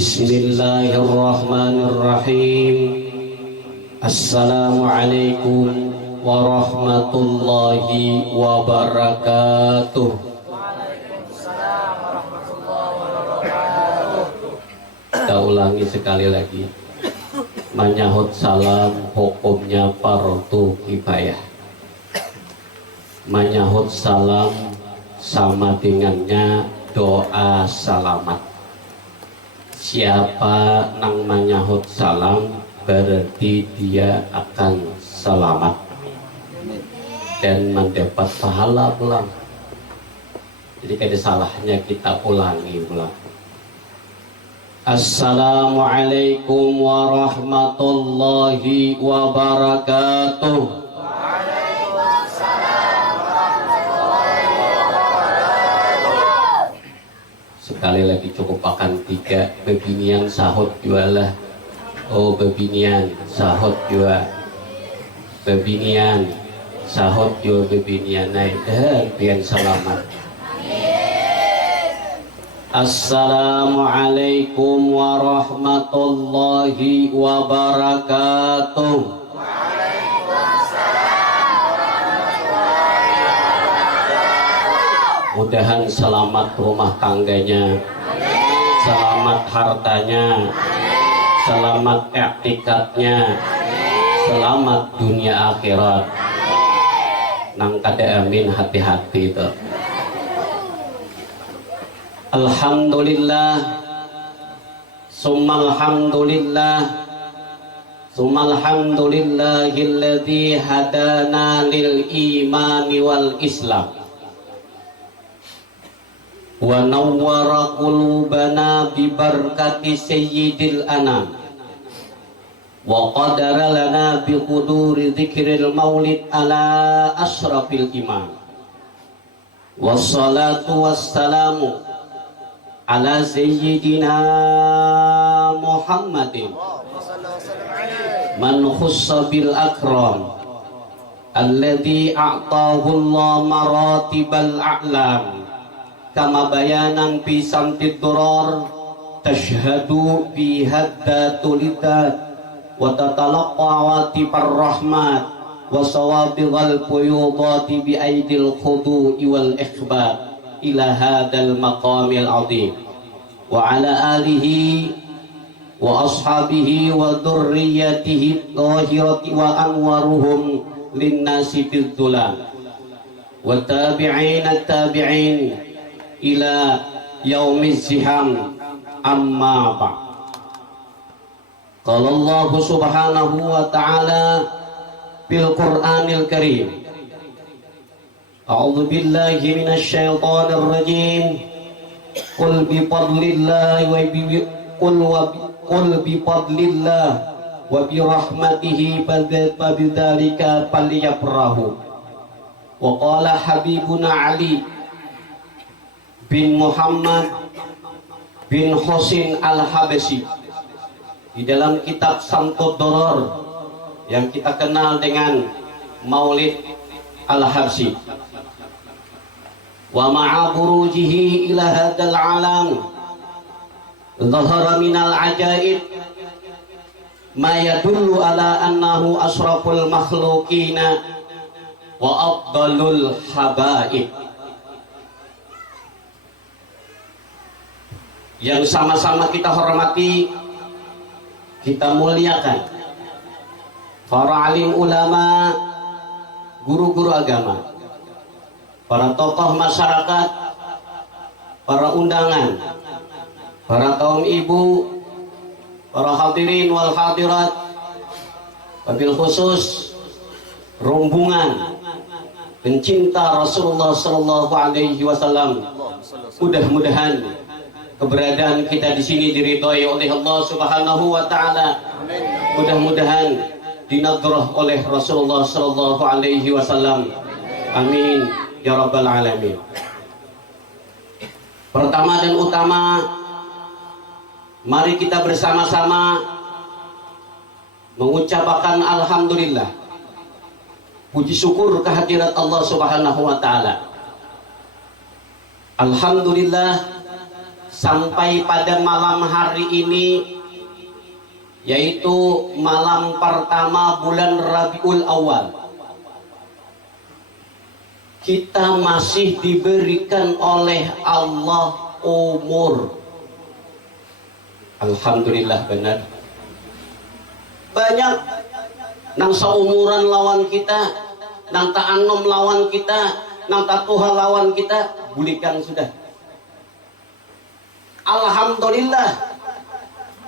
Bismillahirrahmanirrahim. Assalamualaikum warahmatullahi wabarakatuh. Waalaikumsalam warahmatullahi wabarakatuh. Kita ulangi sekali lagi. Menyahut salam hukumnya fardu kifayah. Menyahut salam sama dengannya doa salamat. Siapa nang menyahut salam berarti dia akan selamat dan mendapat pahala pulang. Jadi ada salahnya kita ulangi pulang. Assalamualaikum warahmatullahi wabarakatuh. Sekali lagi cukup akan 3 bebinian sahut jualah. Oh bebinian sahut jua. Bebinian sahut jua bebinian naik dan pian selamat. Assalamualaikum warahmatullahi wabarakatuh. Mudahan selamat rumah tangganya, selamat hartanya, selamat i'tikadnya, selamat dunia akhirat. Nang kada amin hati-hati itu. Alhamdulillah, summal hamdulillah, summal hamdulillahilladzi hadana lil imani wal islam. Wa nawwara qulubana bi barakati sayyidil anam wa qadara lana bi huduri dzikril maulid ala asrafil iman wassalatu wassalamu ala sayyidina Muhammadin man khussa bil akram alladzi a'tahu Allah maratibal a'lam kama bayanan fi samtid durar tashhadu bi haddatul lidat wa tatalaqqa watipar rahmat wa sawabighal quyudati bi aidil khudu'i wal ikhbar ila hadzal maqamil azim wa ala alihi wa ashabihi wa dzurriyyatihi dhahirati wa anwaruhum linnasi fil dhulam wa tabi'ina tabi'in ila yaumiz ziham amma ba'. Qala Allah subhanahu wa ta'ala bil Qur'anil Karim. A'udzu billahi minasy syaithanir rajim. Qul bi fadlillahi qul bi fadlillah wa bi rahmatihi fabidzalika falyafrahu. Wa qala habibuna Ali bin Muhammad bin Husin al-Habasyi di dalam kitab Samtud Duror yang kita kenal dengan Maulid al-Habsyi. Wa ma'a burujihi ila hadzal alam dhahara minal ajaib ma yadullu ala annahu asraful makhluqina wa afdalul habaib. Yang sama-sama kita hormati, kita muliakan para alim ulama, guru-guru agama, para tokoh masyarakat, para undangan, para kaum ibu, para hadirin wal hadirat, wabil khusus rombongan pencinta Rasulullah sallallahu alaihi wasallam. Mudah-mudahan keberadaan kita di sini diridhoi oleh Allah Subhanahu wa taala. Mudah-mudahan dinadrah oleh Rasulullah sallallahu alaihi wasallam. Amin ya rabbal alamin. Pertama dan utama, mari kita bersama-sama mengucapkan alhamdulillah. Puji syukur kehadirat Allah Subhanahu wa taala. Alhamdulillah sampai pada malam hari ini, yaitu malam pertama bulan Rabiul Awal, kita masih diberikan oleh Allah umur. Alhamdulillah benar. Banyak nang seumuran lawan kita, nang ta'anom lawan kita, nang tatuha lawan kita, bulikan sudah. Alhamdulillah,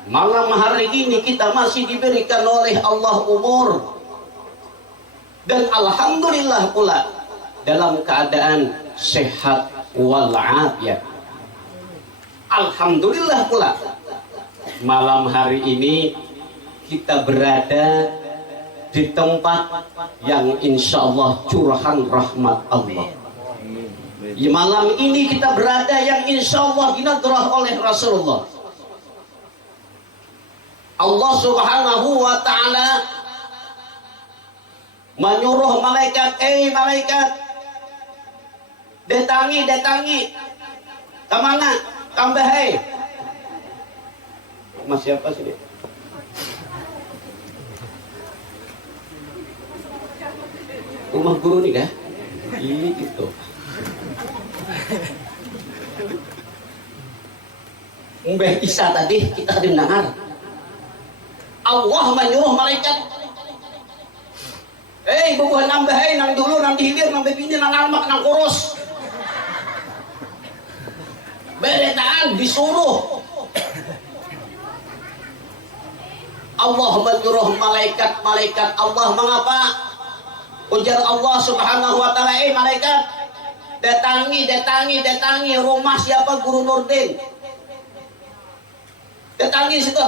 malam hari ini kita masih diberikan oleh Allah umur. Dan alhamdulillah pula dalam keadaan sehat walafiat. Alhamdulillah pula malam hari ini kita berada di tempat yang insya Allah curahan rahmat Allah. Di malam ini kita berada yang insya Allah dinadrah oleh Rasulullah. Allah subhanahu wa ta'ala menyuruh malaikat, malaikat, datangi kemana? Tambah Mas siapa sini? Rumah guru nih kah? Ini gitu. Mbah Isa tadi kita dengar Allah menyuruh malaikat, bubuhan nambah nang dulu, nang dihilir, nang bebini, nang almak, nang kurus. Beretaan disuruh. Allah menyuruh malaikat Allah. Mengapa? Ujar Allah subhanahu wa ta'ala, malaikat, datangi rumah siapa? Guru Nurdin. Datangi situ.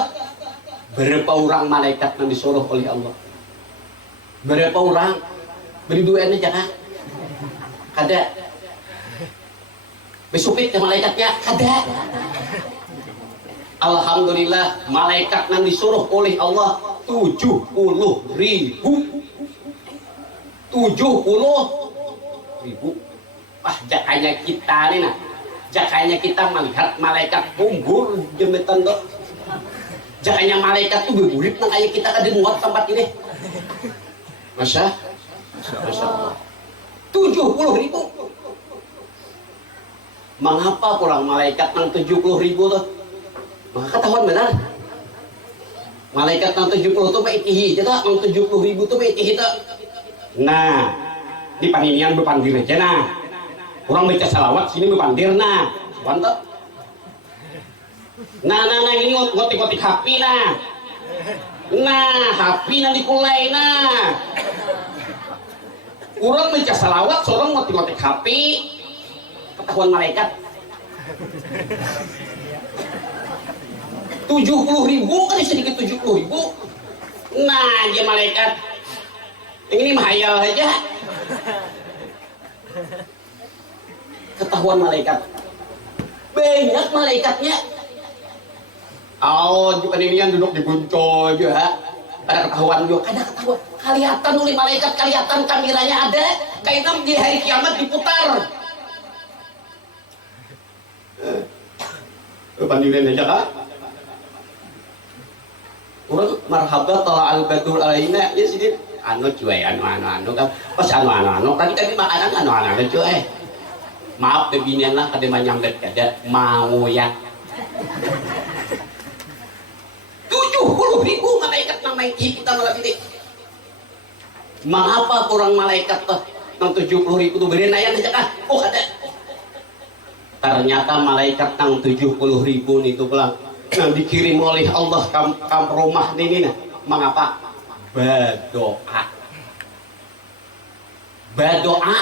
Berapa orang malaikat yang disuruh oleh Allah? Berapa orang? Beri duit aja kan? Ada. Besupit ke malaikatnya? Ada. Alhamdulillah, malaikat yang disuruh oleh Allah 70.000. 70.000. Wah, jakanya kita nih nah. Jakanya kita melihat malaikat kumpul jembatan tuh. Jakanya malaikat tuh berburit nang kayak kita kada muat tempat ini. Masya Allah. 70.000. Mengapa kurang malaikat nang 70.000 tuh? Maka ketahuan benar. Malaikat nang 70 tuh maitihi, kita nang 70.000 tuh maitihi tuh. Nah, di paninian berpandir aja nah. Kurang baca salawat sini berpandir nah. Mantap. Nah ini ngotik-ngotik HP nah. Nah, HP nah dikulai nah. Kurang baca salawat, seorang ngotik-ngotik HP. Ketahuan malaikat. 70.000 kan sedikit 70.000. Nah, dia malaikat. Yang ini mahayal aja. Ketahuan malaikat. Banyak malaikatnya. Di paninian duduk di bunco juga. Ada ketahuan juga. Ada ketahuan. Kelihatan oleh malaikat, kelihatan kameranya ada. Kayaknya di hari kiamat diputar. Pandiran aja kak. Orang marhabat tala al-badur alaina ya sini anu cuy anu kan pas anu tadi makanan anu cuy maaf bebinian lah kada manyambet kada mau ya 70.000 malaikat nang maiki kita malam ini. Mengapa kurang malaikat tuh nang 70.000 tuh berenayan aja kah? Ada. Ternyata malaikat nang 70.000 itu pulang yang dikirim oleh Allah kam rumah ini nah. Mengapa? Berdoa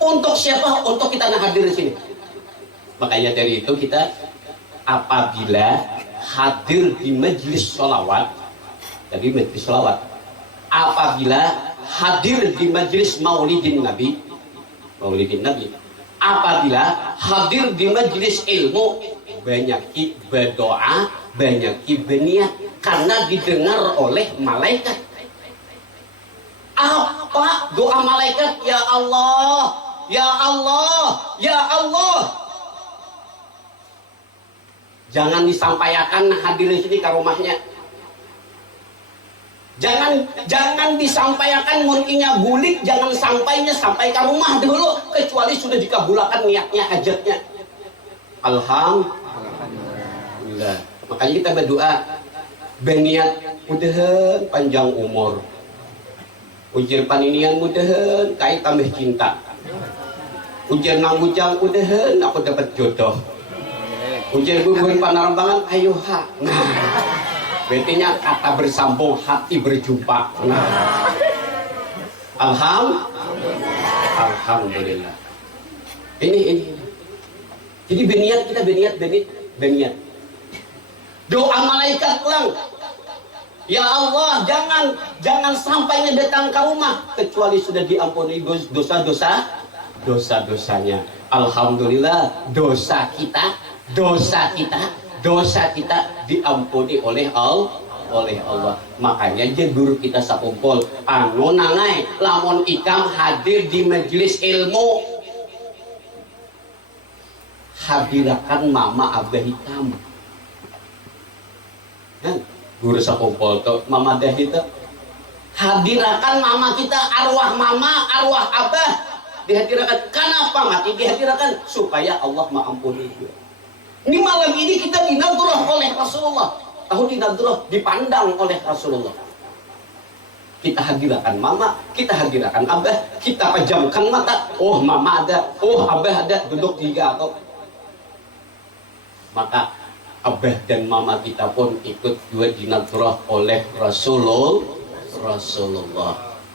untuk siapa? Untuk kita yang hadir di sini. Makanya dari itu kita apabila hadir di majelis sholawat, jadi majelis sholawat, apabila hadir di majelis maulidin Nabi, apabila hadir di majelis ilmu, banyak berdoa, banyak berniat karena didengar oleh malaikat. Apa doa malaikat? Ya Allah, ya Allah, ya Allah. Jangan disampaikan hadir di sini ke rumahnya. Jangan disampaikan munkinya bulik, jangan sampainya sampai ke rumah dulu, kecuali sudah dikabulkan niatnya, hajatnya. Alhamdulillah. Makanya kita berdoa, berniat mudahan panjang umur. Ujar paninian mudahan kai tambah cinta. Ujar nang bujang mudahan aku dapat jodoh. Ujar bubuhan panarambangan ayo ha. Nah, berartinya kata bersambung, hati berjumpa. Nah, alhamdulillah. Ini. Jadi kita berniat. Doa malaikat pulang. Ya Allah, jangan sampainya datang ke rumah kecuali sudah diampuni dosa-dosanya. Alhamdulillah, dosa kita diampuni oleh Allah. Makanya je guru kita sakumpul anu nangai lamun ikam hadir di majelis ilmu, hadirakan mama abah hitam. Guru sakumpul tuh mama dah itu hadirakan mama kita, arwah mama, arwah abah dihadirakan. Kenapa mati dihadirakan? Supaya Allah mengampuni. Ini malam ini kita dinadurah oleh Rasulullah. Tahu dinadurah, dipandang oleh Rasulullah. Kita hadirakan mama, kita hadirakan abah, kita pejamkan mata. Oh mama ada, oh abah ada, duduk tiga atau. Maka abah dan mama kita pun ikut juga dinadurah oleh Rasulullah.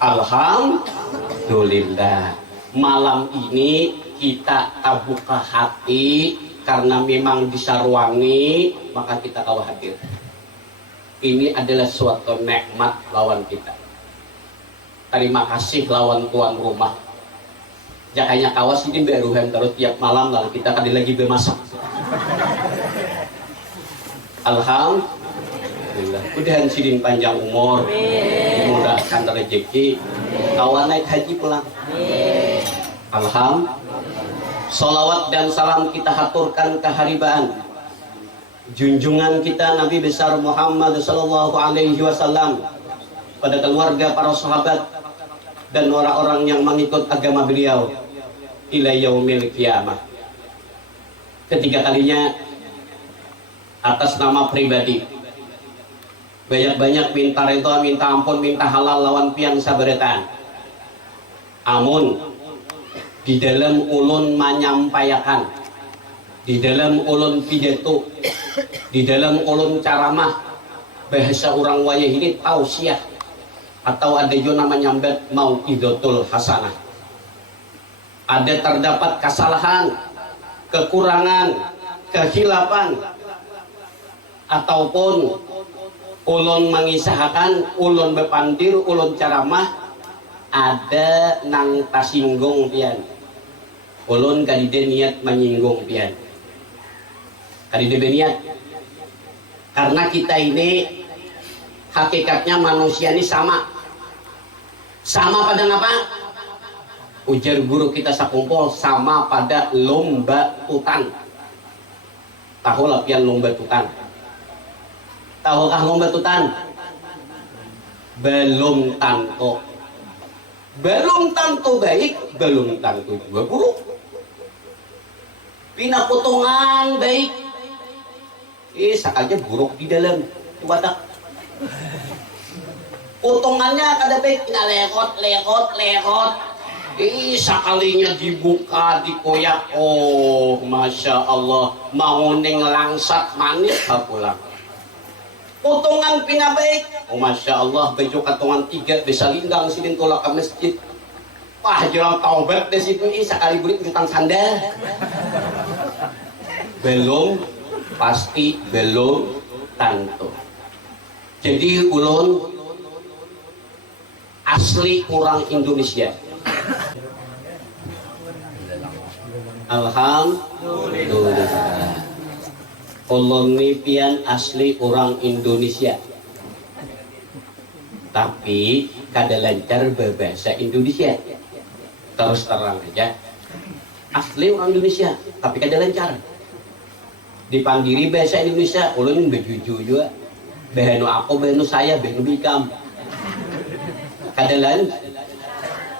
Alhamdulillah. Malam ini kita buka hati karena memang disarwangi, maka kita kawa hadir. Ini adalah suatu nikmat lawan kita. Terima kasih lawan tuan rumah. Jakanya kawas ini beruhan terus tiap malam lalu kita kali lagi bermasak. Alhamdulillah. Mudahan sidin panjang umur, dimudahkan rezeki, kawan naik haji pulang. Alhamdulillah. Salawat dan salam kita haturkan keharibaan junjungan kita Nabi besar Muhammad sallallahu alaihi wasallam, pada keluarga, para sahabat dan orang-orang yang mengikut agama beliau ila yaumil qiyamah. Ketiga kalinya atas nama pribadi banyak-banyak minta ridha, minta ampun, minta halal lawan pian saberetan. Amun di dalam ulun menyampaikan, di dalam ulun pidato, di dalam ulun caramah, bahasa orang wayah ini tausiah atau ada juga namanya mau'izatul hasanah. Ada terdapat kesalahan, kekurangan, kehilapan, ataupun ulun mengisahkan, ulun bepandir, ulun caramah ada nang tasinggung pian. Ulun kadide niat menyinggung pian. Kadide niat. Karena kita ini hakikatnya manusia ini sama. Sama pada apa? Ujar guru kita sakumpul, sama pada lomba tutan. Tahu lah pian lomba tutan. Tahukah lomba tutan? Belum tanto. Belum tentu baik, belum tentu juga buruk. Pina potongan baik, saja buruk di dalam wadah. Potongannya kada baik, pina lekot. Sakalinya dibuka, dikoyak, oh masya Allah, mau neng langsat manis pulang. Potongan pina baik, oh masya Allah, baju katongan 3 bisa linggang sini tolak ke masjid. Wah jalan taubat di situ sekali beri utang sandal. Belum, pasti belum tentu. Jadi ulun asli orang Indonesia. Alhamdulillah. Ulun ni pian asli orang Indonesia, tapi kada lancar berbahasa Indonesia. Terus terang aja, asli orang Indonesia, tapi kada lancar. dipandiri bahasa Indonesia ulun bejuju juga behenu aku behenu saya behenu bikam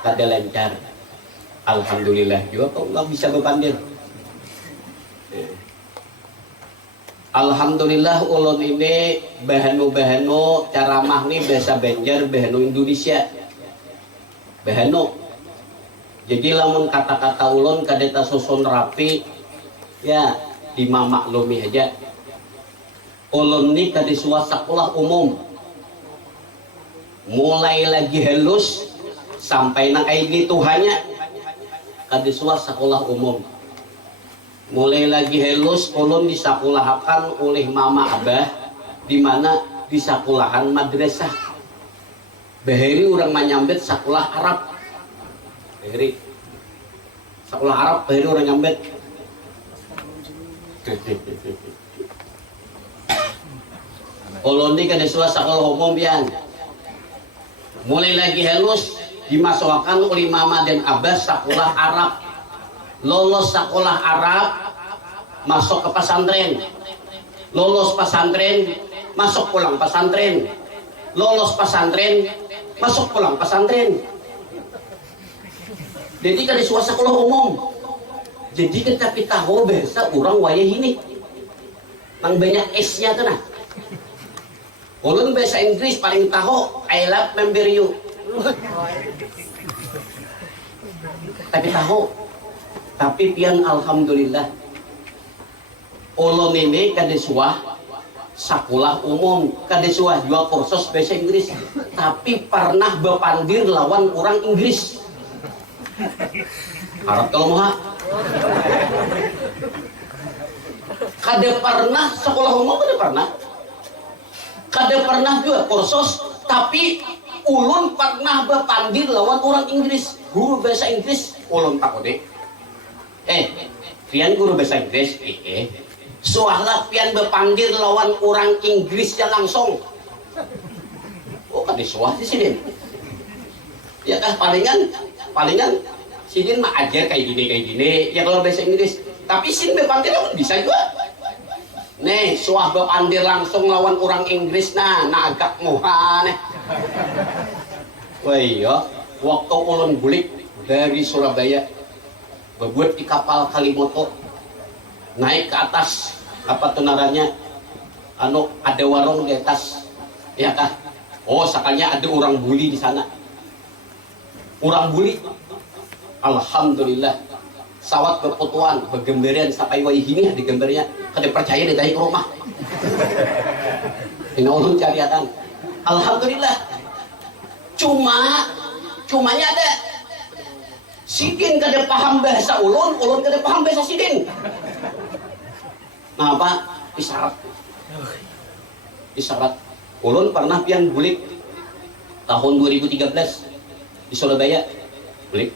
kada lancar alhamdulillah juga kok nggak bisa berpandir. Alhamdulillah ulun ini behenu ceramah nih bahasa Banjar behenu Indonesia behenu. Jadi lamun kata-kata ulun kadeta susun rapi ya dimaklumi aja. Ulun ini kadiswa sekolah umum mulai lagi halus sampai nang ID Tuhannya kadiswa sekolah umum mulai lagi halus ulun disakulahkan oleh mama abah di mana di sekolahan madrasah bahari orang menyambet sekolah Arab bahari sekolah Arab bahari orang nyambet ulun ini kadiswa sekolah umum pian mulai lagi halus dimasukkan oleh mama dan abah sekolah Arab lolos sekolah Arab masuk ke pesantren lolos pesantren masuk pulang pesantren lolos pesantren masuk pulang pesantren jadi kan di sekolah umum jadi kita tahu bahasa orang wayah ini yang banyak S nya tuh nah ulun bahasa Inggris paling tahu I love member you tapi pian alhamdulillah ulun ini kadeswah sekolah umum kadeswah juga kursus bahasa Inggris tapi pernah berpandir lawan orang Inggris harap kalau mau kada pernah sekolah umum kada pernah juga kursus tapi ulun pernah berpandir lawan orang Inggris guru bahasa Inggris ulun takut deh pian guru bahasa Inggris soalnya pian berpandir lawan orang Inggrisnya langsung kadiswah di sini ya kah palingan sini mah ajar kayak gini ya kalau bahasa Inggris tapi sini berpandir bisa juga nih suah berpandir langsung lawan orang Inggris nah agak muha nih wah iya waktu ulun bulik dari Surabaya berbuat di kapal Kalimoto naik ke atas apa tenaranya ada warung di atas ya kah sekalinya ada orang buli di sana orang buli alhamdulillah sawat berputuan bergembirian sampai wayah ini di gambarnya kada percaya di ke rumah ini ulun cariatan alhamdulillah cumanya ada sidin kada paham bahasa ulun kada paham bahasa sidin nah apa isyarat ulun pernah pian bulik tahun 2013 di Surabaya bulik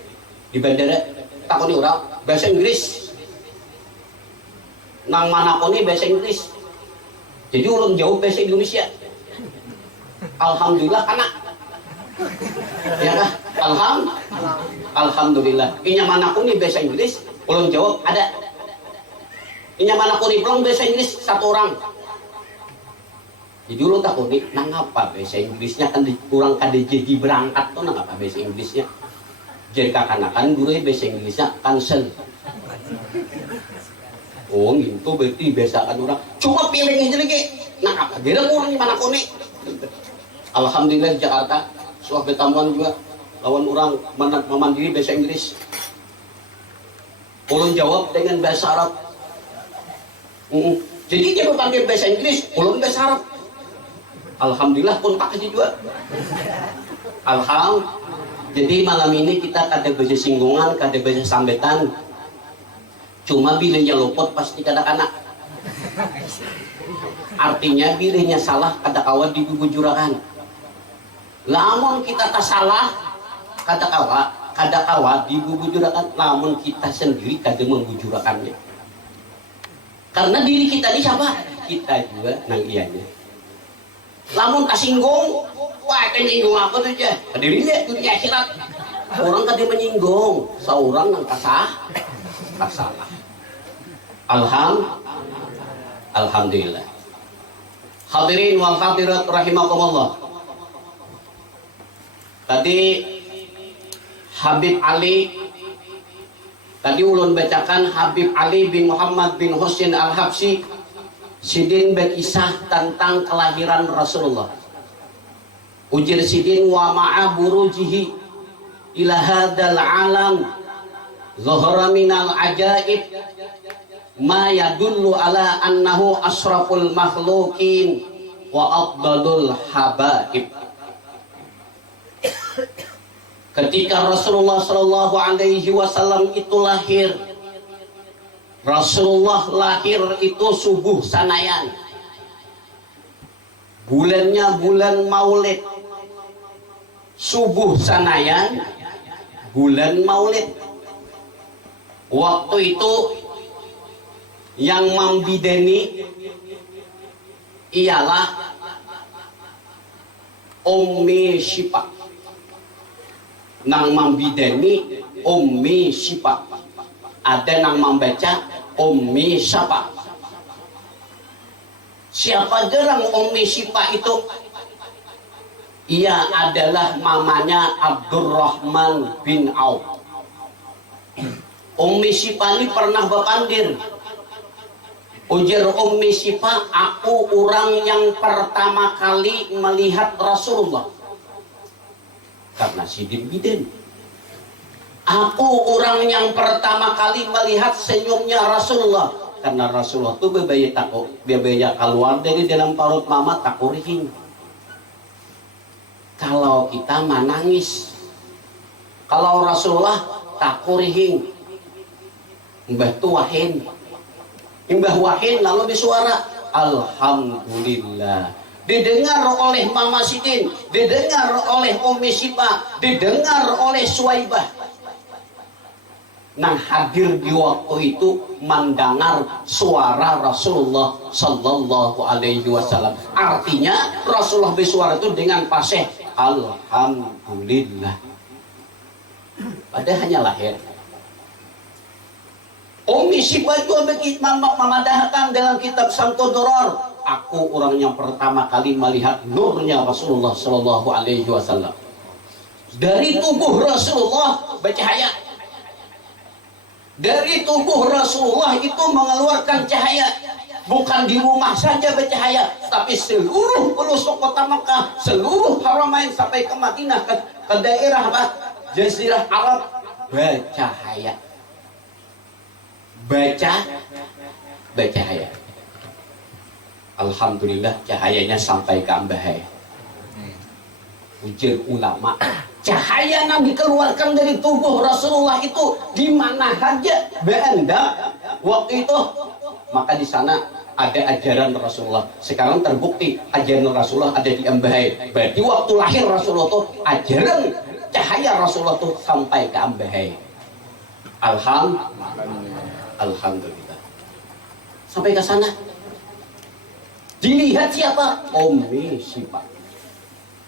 di bandara takoni orang bahasa Inggris nang mana koni bahasa Inggris jadi ulun jauh bahasa Indonesia alhamdulillah anak ya kah alhamdulillah inya mana kuni bahasa Inggris ulun jawab ada inya mana kuni pulang bahasa Inggris satu orang jadi ulun takuni nang apa bahasa Inggrisnya kan kurang kada jadi berangkat tuh nang apa bahasa Inggrisnya jadi kakanakan guru bahasa Inggrisnya cancel gitu berarti biasakan orang cuma pilih aja lagi nang apa dia kurang mana kuni alhamdulillah di Jakarta suah ketamuan juga lawan orang memandiri bahasa Inggris ulun jawab dengan bahasa Arab jadi dia berpanggil bahasa Inggris ulun bahasa Arab alhamdulillah pun tak aja juga jadi malam ini kita kada bahasa singgungan kada bahasa sambetan cuma bilanya luput pasti kada kanak artinya bilanya salah kada kawan dibubujurakan lamun kita tak salah kada kawa dibubujurakan lamun kita sendiri kada membujurakannya karena diri kita ini siapa kita juga nang ianya lamun kasinggung wah itu nyinggung apa tuh aja dirinya dunia akhirat orang kada menyinggung seorang nang kasalah alhamdulillah Alhamdulillah. Hadirin wal hadirat rahimakumullah. Tadi Habib Ali, tadi ulun bacakan Habib Ali bin Muhammad bin Husain Al-Habsyi sidin berkisah tentang kelahiran Rasulullah. Ujir sidin wa ma'a burujihi ila hadzal alam zahara minal ajaib ma yadullu ala annahu asraful makhluqin wa afdalul habaib. Ketika Rasulullah Shallallahu Alaihi Wasallam itu lahir, Rasulullah lahir itu subuh sanayan, bulannya bulan Maulid, subuh sanayan, bulan Maulid. Waktu itu yang membidani ialah Ummi Syifa. Nang membidani Ummi Syifa. Ada nang membaca Ummi Syifa. Siapa gerang Ummi Syifa itu? Ia adalah mamanya Abdurrahman bin Auf. Ummi Syifa ini pernah berpandir. Ujar Ummi Syifa, aku orang yang pertama kali melihat Rasulullah. Karena sidin biden. Aku orang yang pertama kali melihat senyumnya Rasulullah. Karena Rasulullah itu bebaya takut, bebaya keluar dari dalam parut mama takurihin. Kalau kita menangis, kalau Rasulullah takurihin, mbah tuahin, mbah wahin lalu disuara Alhamdulillah. Didengar oleh Mama Sidin, didengar oleh Ummi Syifa, didengar oleh Suwaibah. Nang hadir di waktu itu mendengar suara Rasulullah Sallallahu Alaihi Wasallam. Artinya Rasulullah bersuara itu dengan fasih Alhamdulillah. Padahal hanya lahir. Ummi Syifa itu begitu memadahkan dalam kitab Samtud Duror. Aku orang yang pertama kali melihat nurnya Rasulullah Sallallahu Alaihi Wasallam. Dari tubuh Rasulullah bercahaya. Dari tubuh Rasulullah itu mengeluarkan cahaya. Bukan di rumah saja bercahaya, tapi seluruh pelosok kota Makkah, seluruh haramain sampai ke Madinah, ke daerah apa? Jazirah Arab bercahaya. Bercahaya. Alhamdulillah cahayanya sampai ke Ambahai. Ujar ulama, cahaya yang dikeluarkan dari tubuh Rasulullah itu di mana saja beranda waktu itu, maka di sana ada ajaran Rasulullah. Sekarang terbukti ajaran Rasulullah ada di Ambahai. Berarti waktu lahir Rasulullah itu ajaran cahaya Rasulullah itu sampai ke Ambahai. Alhamdulillah. Sampai ke sana. Dilihat siapa? Ummi Syifa.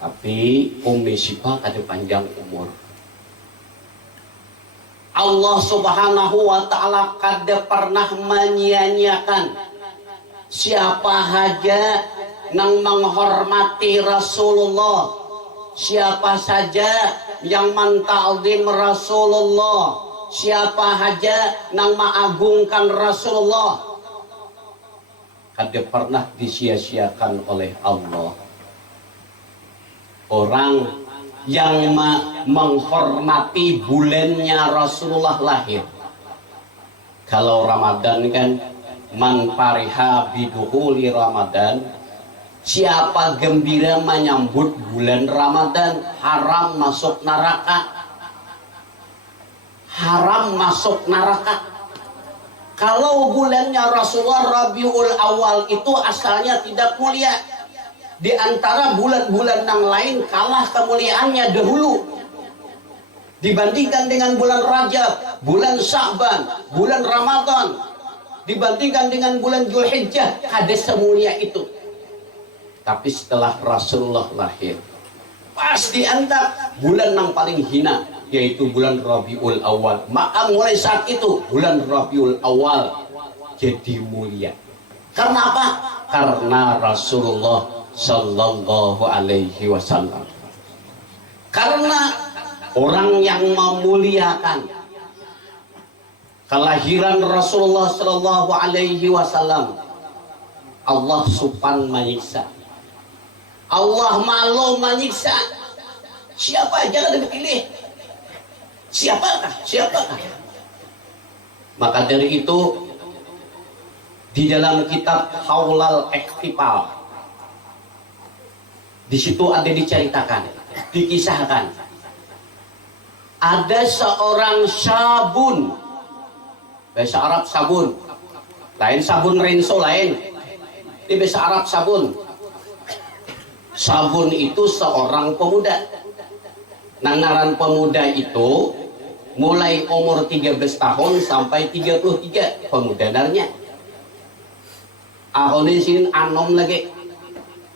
Tapi Ummi Syifa ada panjang umur. Allah Subhanahu wa Ta'ala kada pernah menyia-nyiakan siapa saja yang menghormati Rasulullah, siapa saja yang menta'zim Rasulullah, siapa saja yang mengagungkan Rasulullah, kada pernah disia-siakan oleh Allah. Orang yang menghormati bulannya Rasulullah lahir. Kalau Ramadan kan man fariha biduhuli Ramadan, siapa gembira menyambut bulan Ramadan, haram masuk neraka. Haram masuk neraka. Kalau bulannya Rasulullah Rabiul Awal itu asalnya tidak mulia. Di antara bulan-bulan yang lain kalah kemuliaannya dahulu. Dibandingkan dengan bulan Rajab, bulan Sya'ban, bulan Ramadan. Dibandingkan dengan bulan Dzulhijjah, ada semulia itu. Tapi setelah Rasulullah lahir, pas dianggap bulan yang paling hina, yaitu bulan Rabiul Awal. Maka mulai saat itu bulan Rabiul Awal jadi mulia. Karena apa? Karena Rasulullah Sallallahu Alaihi Wasallam. Karena orang yang memuliakan kelahiran Rasulullah Sallallahu Alaihi Wasallam, Allah supan menyiksa, Allah malu menyiksa. Siapa aja yang dipilih? Siapakah? Siapakah? Maka dari itu di dalam kitab Haulal Ikhtifal, di situ ada diceritakan, dikisahkan, ada seorang sabun, bahasa Arab sabun, lain sabun Renso lain, ini bahasa Arab sabun. Sabun itu seorang pemuda. Nangaran pemuda itu mulai umur 13 tahun sampai 33 pemuda narnya. Ahone sin anom lagi.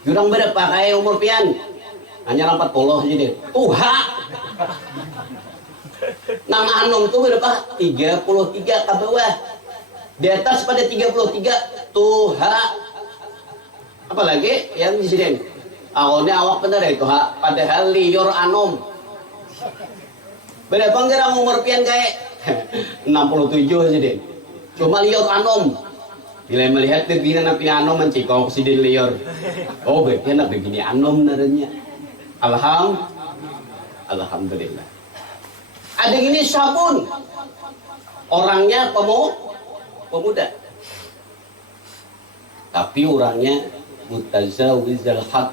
Jurang berapa kayak umur pian? Hanya 40 jadi. Tuha. Nang anom tuh berapa? 33 ke bawah. Di atas pada 33 tuha. Apalagi yang di sini. Ahone awak bener ya tuha. Padahal liur anom. Berapa ngerang umur pian kayak 67 jadi. Cuma liur anom. Bila melihat begini napi anom mencikau presiden liur. Oh berarti anak begini anom narenya. Alhamdulillah. Ada gini sabun. Orangnya pemuda. Tapi orangnya mutazawizal had,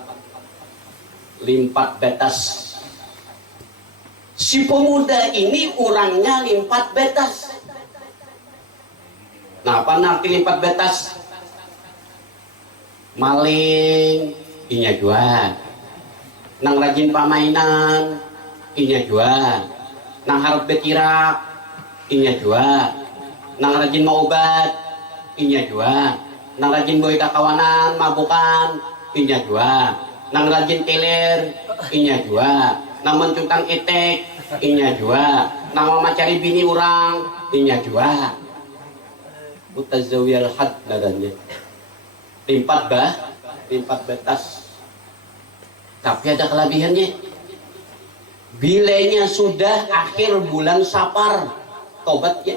limpat batas. Si pemuda ini orangnya limpat batas. Nah, apa arti limpat batas? Maling, inya jual. Nang rajin pamainan, inya jual. Nang harap bekirak, inya jual. Nang rajin mau obat, inya jual. Nang rajin boy kakawanan, mabukan, inya jual. Nang rajin teler, inya jual. Nang mencutang etek, inya jual. Nang mau cari bini orang, inya jual. Mutazawiyal had nadanya. Limpat batas. Tapi ada kelebihannya. Bilanya sudah akhir bulan Safar, tobat ya.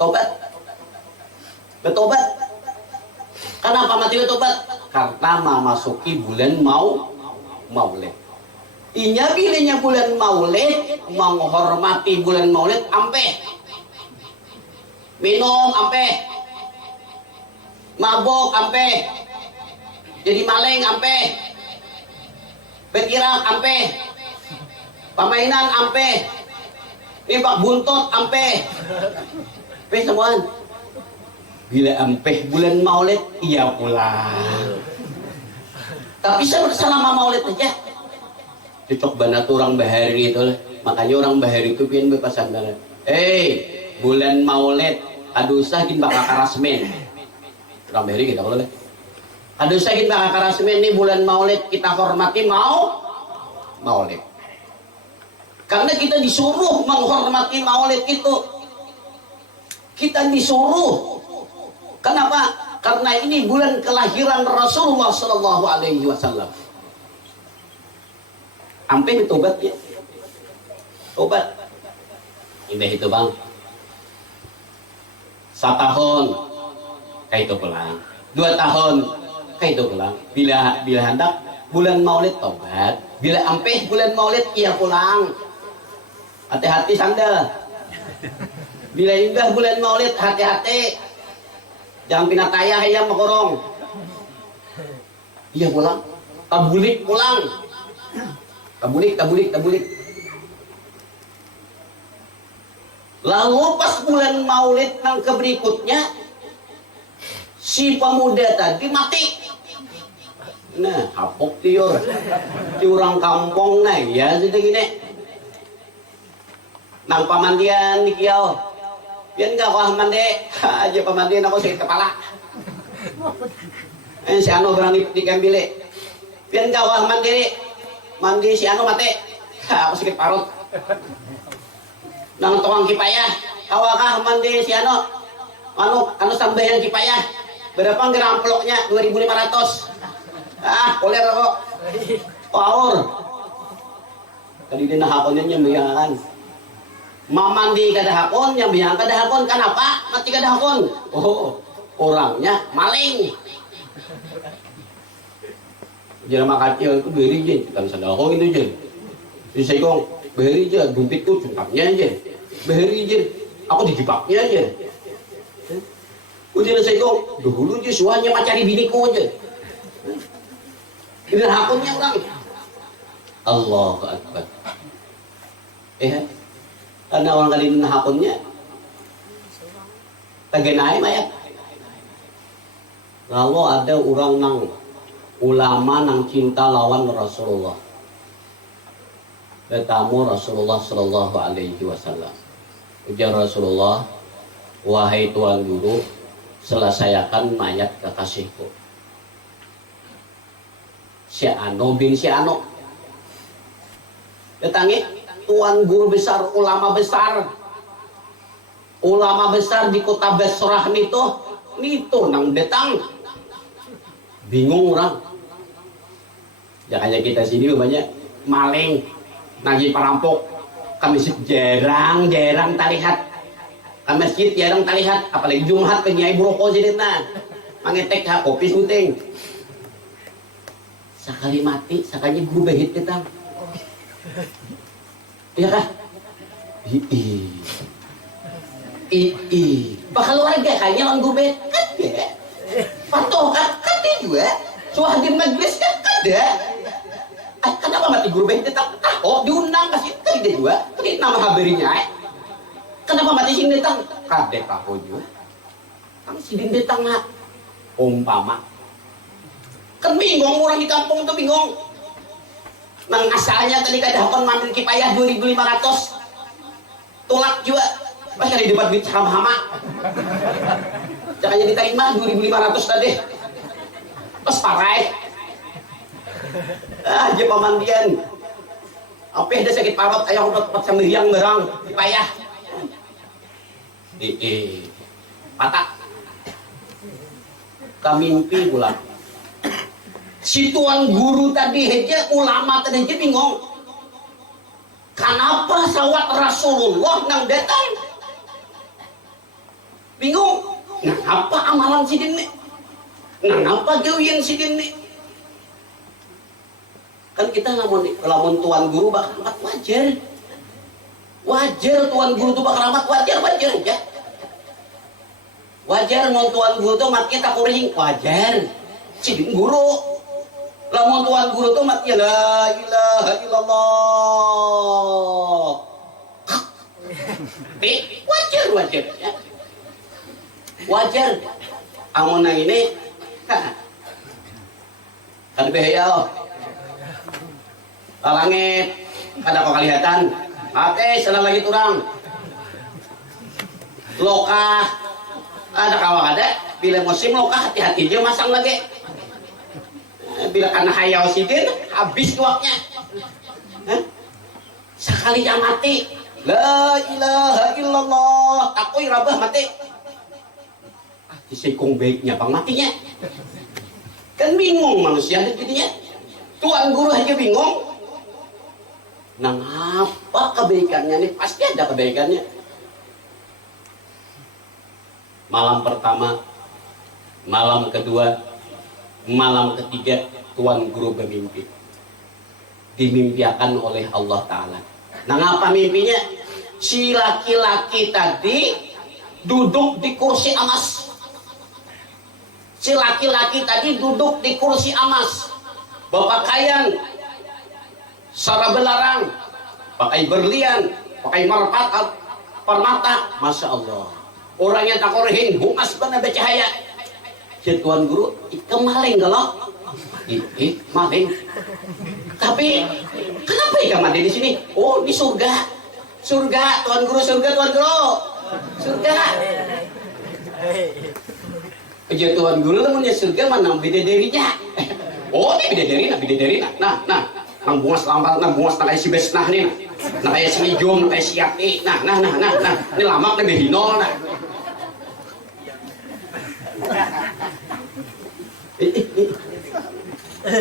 Tobat. Bertobat. Kenapa mati bertobat? Karena memasuki bulan Maulid. Inya bilanya bulan Maulid, menghormati bulan Maulid ampe. Minum ampe, mabok ampe, jadi maling ampe, bekirak ampe, pemainan ampe, nimpak buntut ampe, semuaan. Bila ampe bulan Maulid, iya pulang. Tapi selama Maulid aja, cocok banget orang bahari itu. Makanya orang bahari itu pian berpesan banget. Bulan Maulid. Aduh sakin bakal karasmen. Orang bahari kita kalau aduh sakin bakal karasmen ini bulan Maulid kita hormati Maulid. Karena kita disuruh menghormati Maulid itu. Kita disuruh. Kenapa? Karena ini bulan kelahiran Rasulullah Sallallahu Alaihi Wasallam. Ampe tobat ya. Tobat. Indah itu bang. 1 tahun kayak itu pulang, 2 tahun kayak itu pulang. Bila hendak bulan Maulid tobat, bila ampeh bulan Maulid ia pulang. Hati-hati sandal. Bila indah bulan Maulid hati-hati, jangan pinataya ayam makorong. Ia pulang, tabulik pulang, tabulik. Lalu pas bulan Maulid yang berikutnya si pemuda tadi mati. Nah, hapok tiur di orang kampung nah ya jadi gini. Nang pamandian di kiau. Pian enggak kau mandi aja pamandian aku sakit kepala. Si anu berani di kambile. Pian enggak kau mandi si anu mati. Aku sakit parut. Nang tukang kipayah, awakah mandi si anu sambayan kipayah, Berapa ngeramploknya? 2.500. Koler kok. Power. Kali dia nahakonnya nyambiangan. Mamandi kadahakon, nyambiang kadahakon. Kenapa? Mati kadahakon. Oh, orangnya maling. Jangan makan kecil itu beri je, kan sadako gitu je. Jadi saya kong beri je, dompetku cungkapnya aja, beri je, aku dijebaknya aja. Ujian saya kong dulu je suanya macari biniku aja. Ini hakunnya orang. Allahu Akbar. Karena orang kali ini hakunnya, tagenai mayat. Lalu ada orang nang ulama nang cinta lawan Rasulullah. Bertamu Rasulullah Sallallahu Alaihi Wasallam. Ujar Rasulullah, wahai tuan guru, selesaikan mayat kekasihku. Si Ano bin si Ano. Datangi tuan guru besar, ulama besar. Ulama besar di kota Basrah nito nang datang. Bingung orang. Jangan kita sini banyak maling, nagih perampok. Kami jarang terlihat. Kami masjid jarang terlihat, apalagi Jumat penyai broko jaditna. Mangetek kopi syuting. Sekali mati, sekali guru behit kita. Iya kah? Bakal warga kayaknya orang guru behit kan ya? Patuh kan dia juga. Suhadir majlis kan ada. Kenapa mati guru behit tetap? Oh diundang kasih kan dia juga. Ini nama haberinya. Kenapa mati sing datang? Kadek aku juga. Kami sidin datang nak. Umpama. Kan bingung orang di kampung tuh bingung. Nang asalnya tadi kadahkon ngambil kipayah 2.500. Tolak juga. Pas kali debat duit hama-hama. Jangan diterima 2.500 tadi. Pas parai. Aja pamandian. Apa ada sakit parot ayah udah tempat semeriang berang payah. Patah. Kamimpi pula. Si tuan guru tadi aja ulama tadi aja bingung. Kenapa sawat Rasulullah nang datang? Bingung. Nah apa amalan sidin nih? Nah apa gawian sidin nih? Kan kita ngelamun tuan guru bakal amat wajar. Wajar tuan guru tuh bakal amat wajar aja. Wajar non tuan guru tuh mati tak kuring wajar. Sidin guru. Lamun tuan guru tuh mati la ilaha illallah. Wajar ya. Wajar. Amun nang ini kan bahaya. Langit kada kok kelihatan. Oke, salah lagi turang. Lokah ada kawak ada. Bila musim lokah hati-hati dia masang lagi. Bila karena hayal sidin habis waktunya. Sekali yang mati. La ilaha illallah. Takoi rabah mati. Disikung baiknya bang matinya. Kan bingung manusia jadinya. Tuan guru aja bingung. Nah apa kebaikannya nih? Pasti ada kebaikannya. Malam pertama, malam kedua, malam ketiga, tuan guru bermimpi. Dimimpiakan oleh Allah Ta'ala. Nah apa mimpinya? Si laki-laki tadi duduk di kursi emas. Si laki-laki tadi duduk di kursi emas. Berpakaian secara belarang, pakai berlian, pakai permata, masya Allah. Orangnya tak korehin, humas benar bercahaya. Jadi tuan guru, maling kalau, maling. Tapi kenapa ikan mati di sini? Oh di surga, tuan guru, surga. Jadi tuan guru namanya surga mana bidadarinya? Oh ini bidadari, nah. Nang bungas kayak si besnah nih, nah kayak si ijom, kayak si yati, nah, ini lamak nih behino, nah.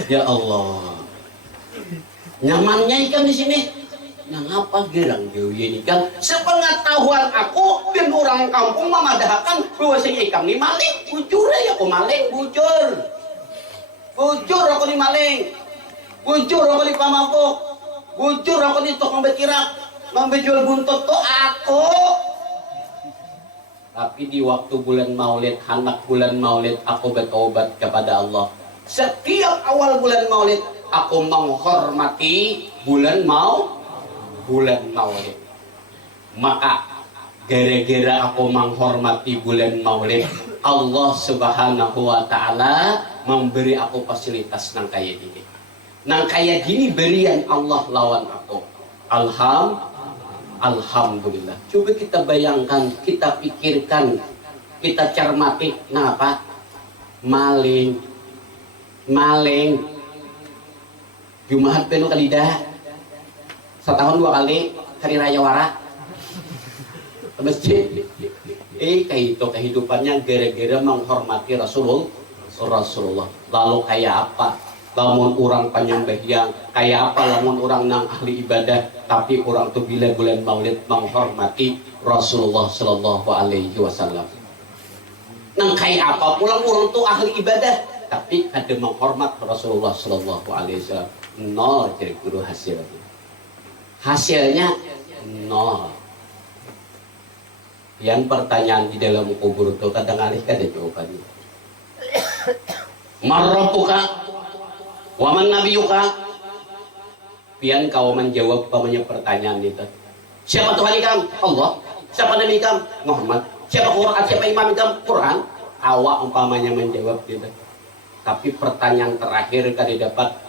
Ya Allah. Nyamannya ikan di sini. Nah apa gerang jauh ini kan? Sepengetahuan aku dan orang kampung memadahkan bahwa si ikan ini maling. Bujur ya aku maling, bujur. Bujur aku ini maling. Bujur aku di pamabuk. Bujur aku di tukang bekirak. Membejual buntut tuh aku. Tapi di waktu bulan Maulid, anak bulan Maulid, aku bertobat kepada Allah. Setiap awal bulan Maulid, aku menghormati bulan Maulid. Maka gara-gara aku menghormati bulan Maulid, Allah Subhanahu wa taala memberi aku fasilitas nang kayak gini. Nang kayak gini berian Allah lawan aku. Alhamdulillah. Coba kita bayangkan, kita pikirkan, kita cermati. Kenapa? Maling. Jumat penuh kali dah. Setahun 2 kali hari raya wara. Ke masjid. Kayak itu kehidupannya gara-gara menghormati Rasulullah. Lalu kayak apa? Lamun orang penyembah kayak apa lamun orang nang ahli ibadah, tapi orang tuh bila bulan Maulid menghormati Rasulullah Shallallahu Alaihi Wasallam. Nang kayak apa pulang orang tuh ahli ibadah, tapi kada menghormat Rasulullah Shallallahu Alaihi Wasallam. Nol jadi guru hasilnya nol. Yang pertanyaan di dalam kubur itu kadang alih kada jawabannya. Marrobuka waman nabiyuka, pian kau menjawab pamannya pertanyaan itu. Siapa Tuhan kamu? Allah. Siapa Nabi kamu? Muhammad. Siapa Quran? Siapa imam kamu? Quran. Awak umpamanya menjawab gitu. Tapi pertanyaan terakhir kali dapat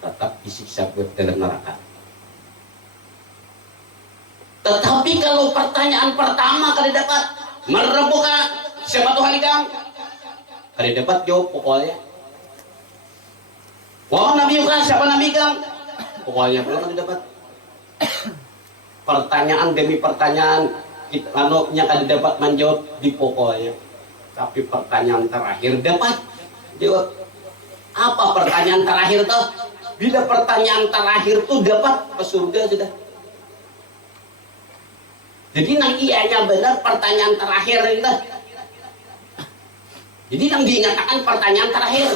tetap disiksa buat dalam neraka. Tetapi kalau pertanyaan pertama kali dapat merebuka siapa Tuhan kamu? Kali dapat jawab pokoknya. Wah Nabi kan siapa Nabi kan? Pokoknya belum dapat. Pertanyaan demi pertanyaan kita nya kan dapat menjawab di pokoknya. Tapi pertanyaan terakhir dapat jawab. Apa pertanyaan terakhir tuh? Bila pertanyaan terakhir tuh dapat ke surga sudah. Jadi nang ianya benar pertanyaan terakhir itu. Jadi nang dinyatakan pertanyaan terakhir.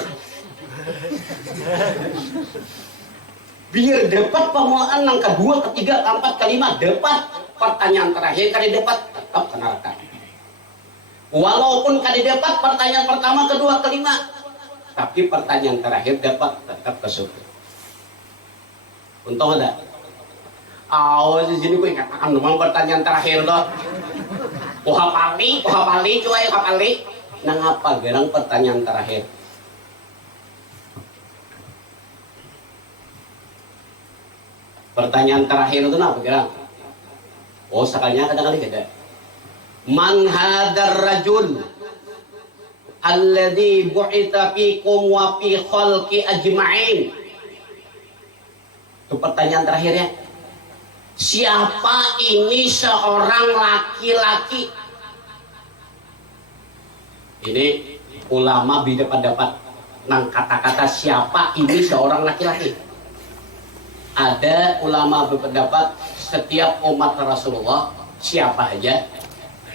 Biar dapat permulaan yang kedua, ketiga, keempat, kelima dapat pertanyaan terakhir kali dapat tetap ke neraka. Walaupun kali dapat pertanyaan pertama, kedua, kelima, tapi pertanyaan terakhir dapat tetap ke surga. Untung ada. Di sini gue ingatkan memang pertanyaan terakhir loh. Kuhapali, cuy, kuhapali. Nang apa gerang pertanyaan terakhir? Pertanyaan terakhir itu apa kira? Oh sekalinya kadang-kadang ada. Man hadar rajul alladhi bu'ita fikum wa fi khalqi ajma'in. Itu pertanyaan terakhirnya. Siapa ini seorang laki-laki? Ini ulama beda pendapat nang kata-kata siapa ini seorang laki-laki. Ada ulama berpendapat setiap umat Rasulullah siapa aja.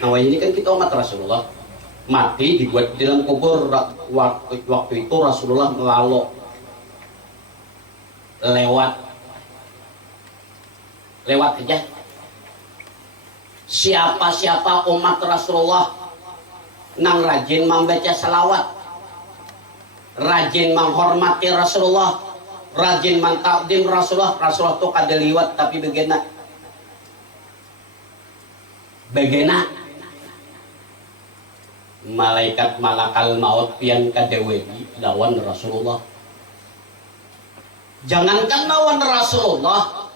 Nah ini kan kita umat Rasulullah mati dibuat di dalam kubur. Waktu itu Rasulullah melalui lewat aja. Siapa umat Rasulullah nang rajin membaca salawat, rajin menghormati Rasulullah, rajin mentakdim Rasulullah tuh kada liwat tapi begena malaikat malakal maut pian kadeweni lawan Rasulullah. Jangankan lawan Rasulullah,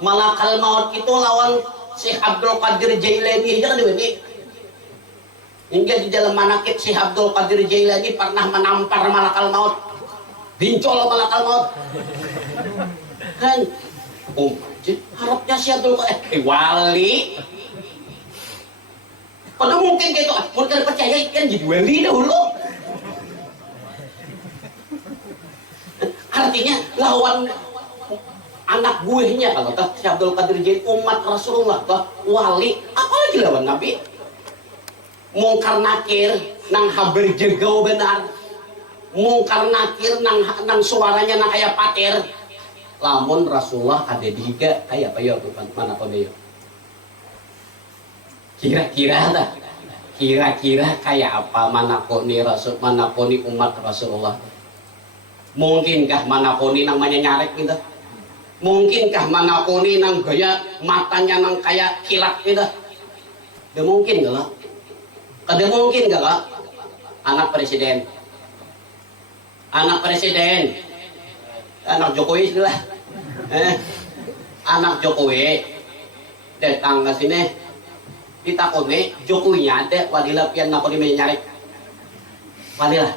malakal maut itu lawan Syekh Abdul Qadir Jailani aja kadeweni. Hingga di dalam manakib Syekh Abdul Qadir Jailani pernah menampar malakal maut, bincol malakal maut kan. Harapnya Syekh Abdul Qadir wali Pada mungkin gitu, mau percaya kan jadi wali dahulu. Artinya lawan anak buahnya kalau tak Syekh Abdul Qadir jadi umat Rasulullah tak wali, apalagi lawan Nabi. Mungkar nakir nang haber jegau benar, mungkar nakir nang suaranya nang kayak patir. Lamun Rasulullah ada di higa kayak apa ya bukan mana kau dia? Kira-kira kayak apa manakoni Rasul, manakoni umat Rasulullah? Mungkinkah manakoni namanya nyarek gitu? Mungkinkah manakoni nang gaya matanya nang kayak kilat gitu? Tidak mungkin gak lah? Kada mungkin gak lah? Anak presiden, anak Jokowi lah, anak Jokowi datang ke sini. Ditakoni Jokowinya ada wadilah pian nakoni menyarik wadilah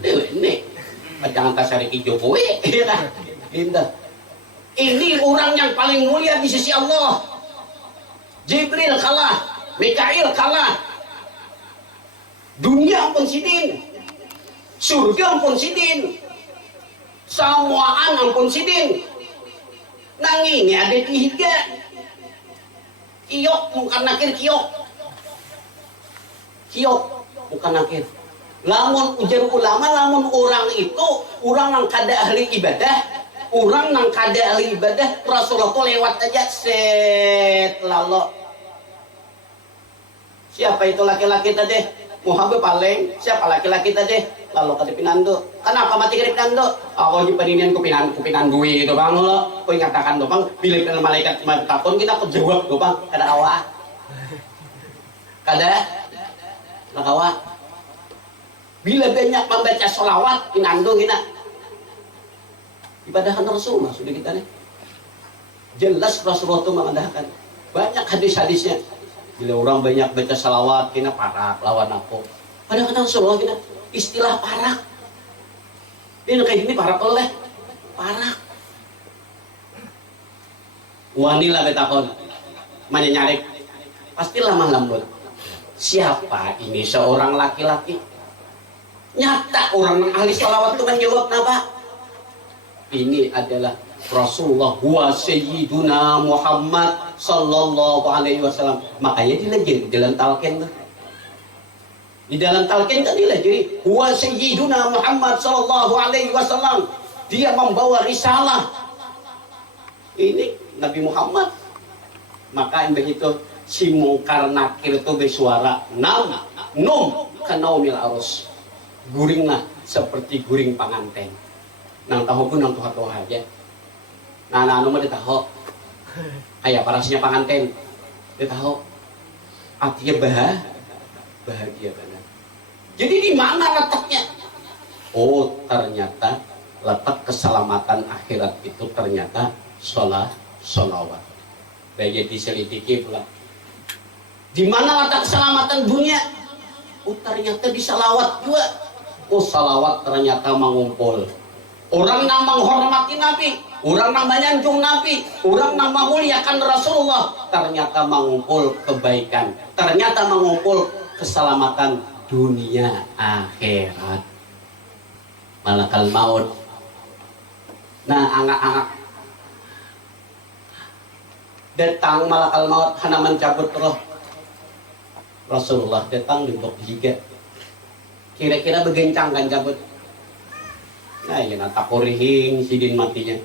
ini jangan tasariki Jokowi ini orang yang paling mulia di sisi Allah. Jibril kalah, Mikail kalah, dunia ampun sidin, surga ampun sidin, samuaan ampun sidin, nanginya ada tiga. Kiok bukan nakir, kiok bukan nakir. Lamun ujar ulama, lamun orang itu orang yang kada ahli ibadah, Rasulullah tuh lewat aja set lalu. Siapa itu laki-laki tadi? Muhammad paling siapa laki-laki tadi? Lalu kada pinando. Kenapa mati kada pinando? Aku di peninian kupinan gue itu bang lo. Kau ingatakan tuh bang, bila malaikat takon kita aku jawab tuh bang. Kada awak. Kada awak. Bila banyak membaca sholawat pinando kita. Ibadahan Rasulullah sudah kita nih. Jelas Rasulullah itu mengandalkan banyak hadis-hadisnya. Bila orang banyak baca sholawat kita parak lawan aku. Padahal Rasulullah kita istilah parak. Ini kayak gini parak oleh parak. Wanilah betakon, mana nyarik, pasti lemah lembut. Siapa ini seorang laki-laki? Nyata orang ahli sholawat itu menjawab apa? Ini adalah Rasulullah wa Sayyiduna Muhammad sallallahu alaihi wasallam. Makanya dilajin di dalam talqin tuh. Di dalam talqin kan dilajin wa Sayyiduna Muhammad sallallahu alaihi wasallam. Dia membawa risalah. Ini Nabi Muhammad. Maka yang begitu si mungkar nakir itu bersuara num kanaumil arus. Guringlah seperti guring panganten. Nang tahu pun nang tuha aja. Nah, anu mah ditahu. Kayak parasnya panganten. Ditahu. Artinya bahagia banget. Jadi di mana letaknya? Oh, ternyata letak keselamatan akhirat itu ternyata sholawat. Baik diselidiki pula. Di mana letak keselamatan dunia? Oh, ternyata di salawat juga. Oh, salawat ternyata mengumpul. Orang yang menghormati Nabi, orang yang menyanjung Nabi, orang yang memuliakan Rasulullah, ternyata mengumpul kebaikan, ternyata mengumpul keselamatan dunia akhirat. Malakal maut. Nah, angak-angak datang malakal maut hana mencabut roh. Rasulullah datang di bok higa. Kira-kira begencang kan cabut. Nah, ya takurihing sidin matinya.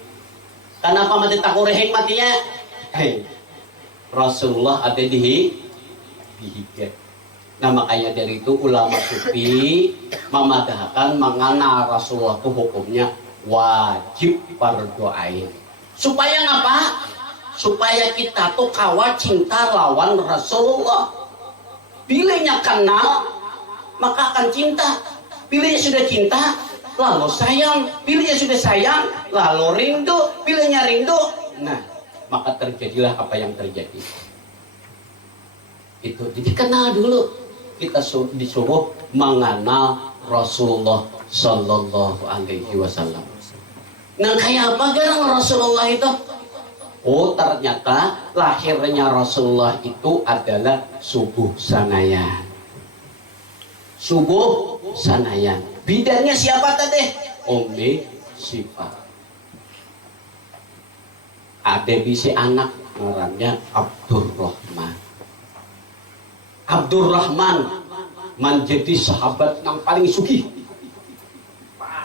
Kenapa mati takurihing matinya? Rasulullah ada di higa. Nah, makanya dari itu ulama sufi memadahkan mengana Rasulullah itu hukumnya wajib fardu ain. Supaya ngapa? Supaya kita tuh kawa cinta lawan Rasulullah. Bilanya kenal, maka akan cinta. Bilanya sudah cinta, lalu sayang. Bilanya sudah sayang, lalu rindu. Bilanya rindu, nah maka terjadilah apa yang terjadi. Itu jadi kenal dulu. Kita disuruh mengenal Rasulullah Sallallahu Alaihi Wasallam. Nah, kayak apa kan Rasulullah itu? Oh ternyata lahirnya Rasulullah itu adalah subuh sanayan. Subuh sanayan. Bidannya siapa tadi? Ummi Sifah. Ada bisi anak namanya Abdurrahman. Abdurrahman menjadi sahabat yang paling sugih.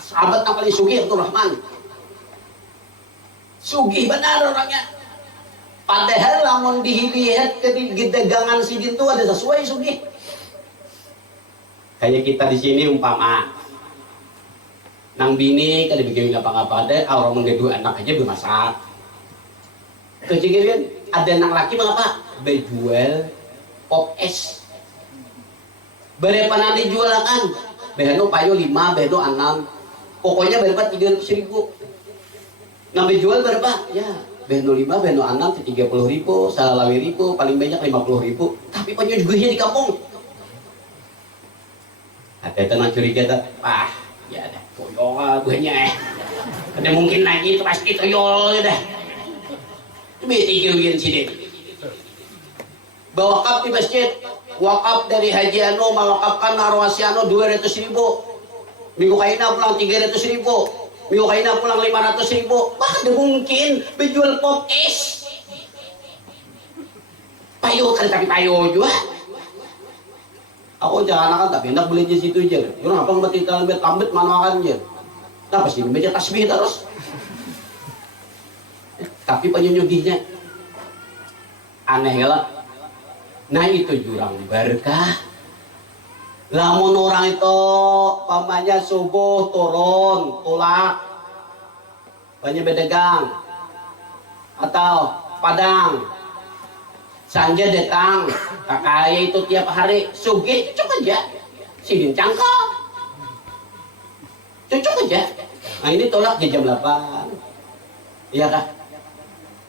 Sahabat yang paling sugih Abdurrahman. Sugih benar orangnya. Padahal lamun dilihat ke dagangan sidin itu ada sesuai sugih. Kayak kita di sini umpama nang bini kada bikin apa-apa ada orang menggedu anak aja bermasak. Kemudian ada anak laki mengapa? Bejual pop es. Berapa nanti jual kan? Behano payo 5, behano 6. Pokoknya berapa 300.000. Ngambil jual berapa? Ya, beno 5, beno 6, 30.000, salah ribu, paling banyak 50.000. Tapi penyuguhnya di kampung. Ada tenang curiga tak? Ah, ya ada toyol buahnya. Ada mungkin lagi itu pasti toyol dah. Beti keuyan sini. Bawa wakaf di masjid, wakaf dari Haji Anu mewakafkan arwasi Anu 200.000. Minggu kaina pulang 300.000. Minggu kaina pulang 500.000. Ada mungkin berjual pop es. Payo kan tapi payo juga. Aku jangan akan tapi hendak beli di situ aja. Kenapa mati tambet mana akan aja? Kenapa sih baca tasbih terus? Tapi penyunyuginya aneh lah. Nah itu jurang berkah. Lamun orang itu pamannya subuh turun tulak banyak bedagang atau padang sanja datang kakaya itu tiap hari sugih cocok aja sidin cangkok cocok aja. Nah ini tolak di jam 8 iya kah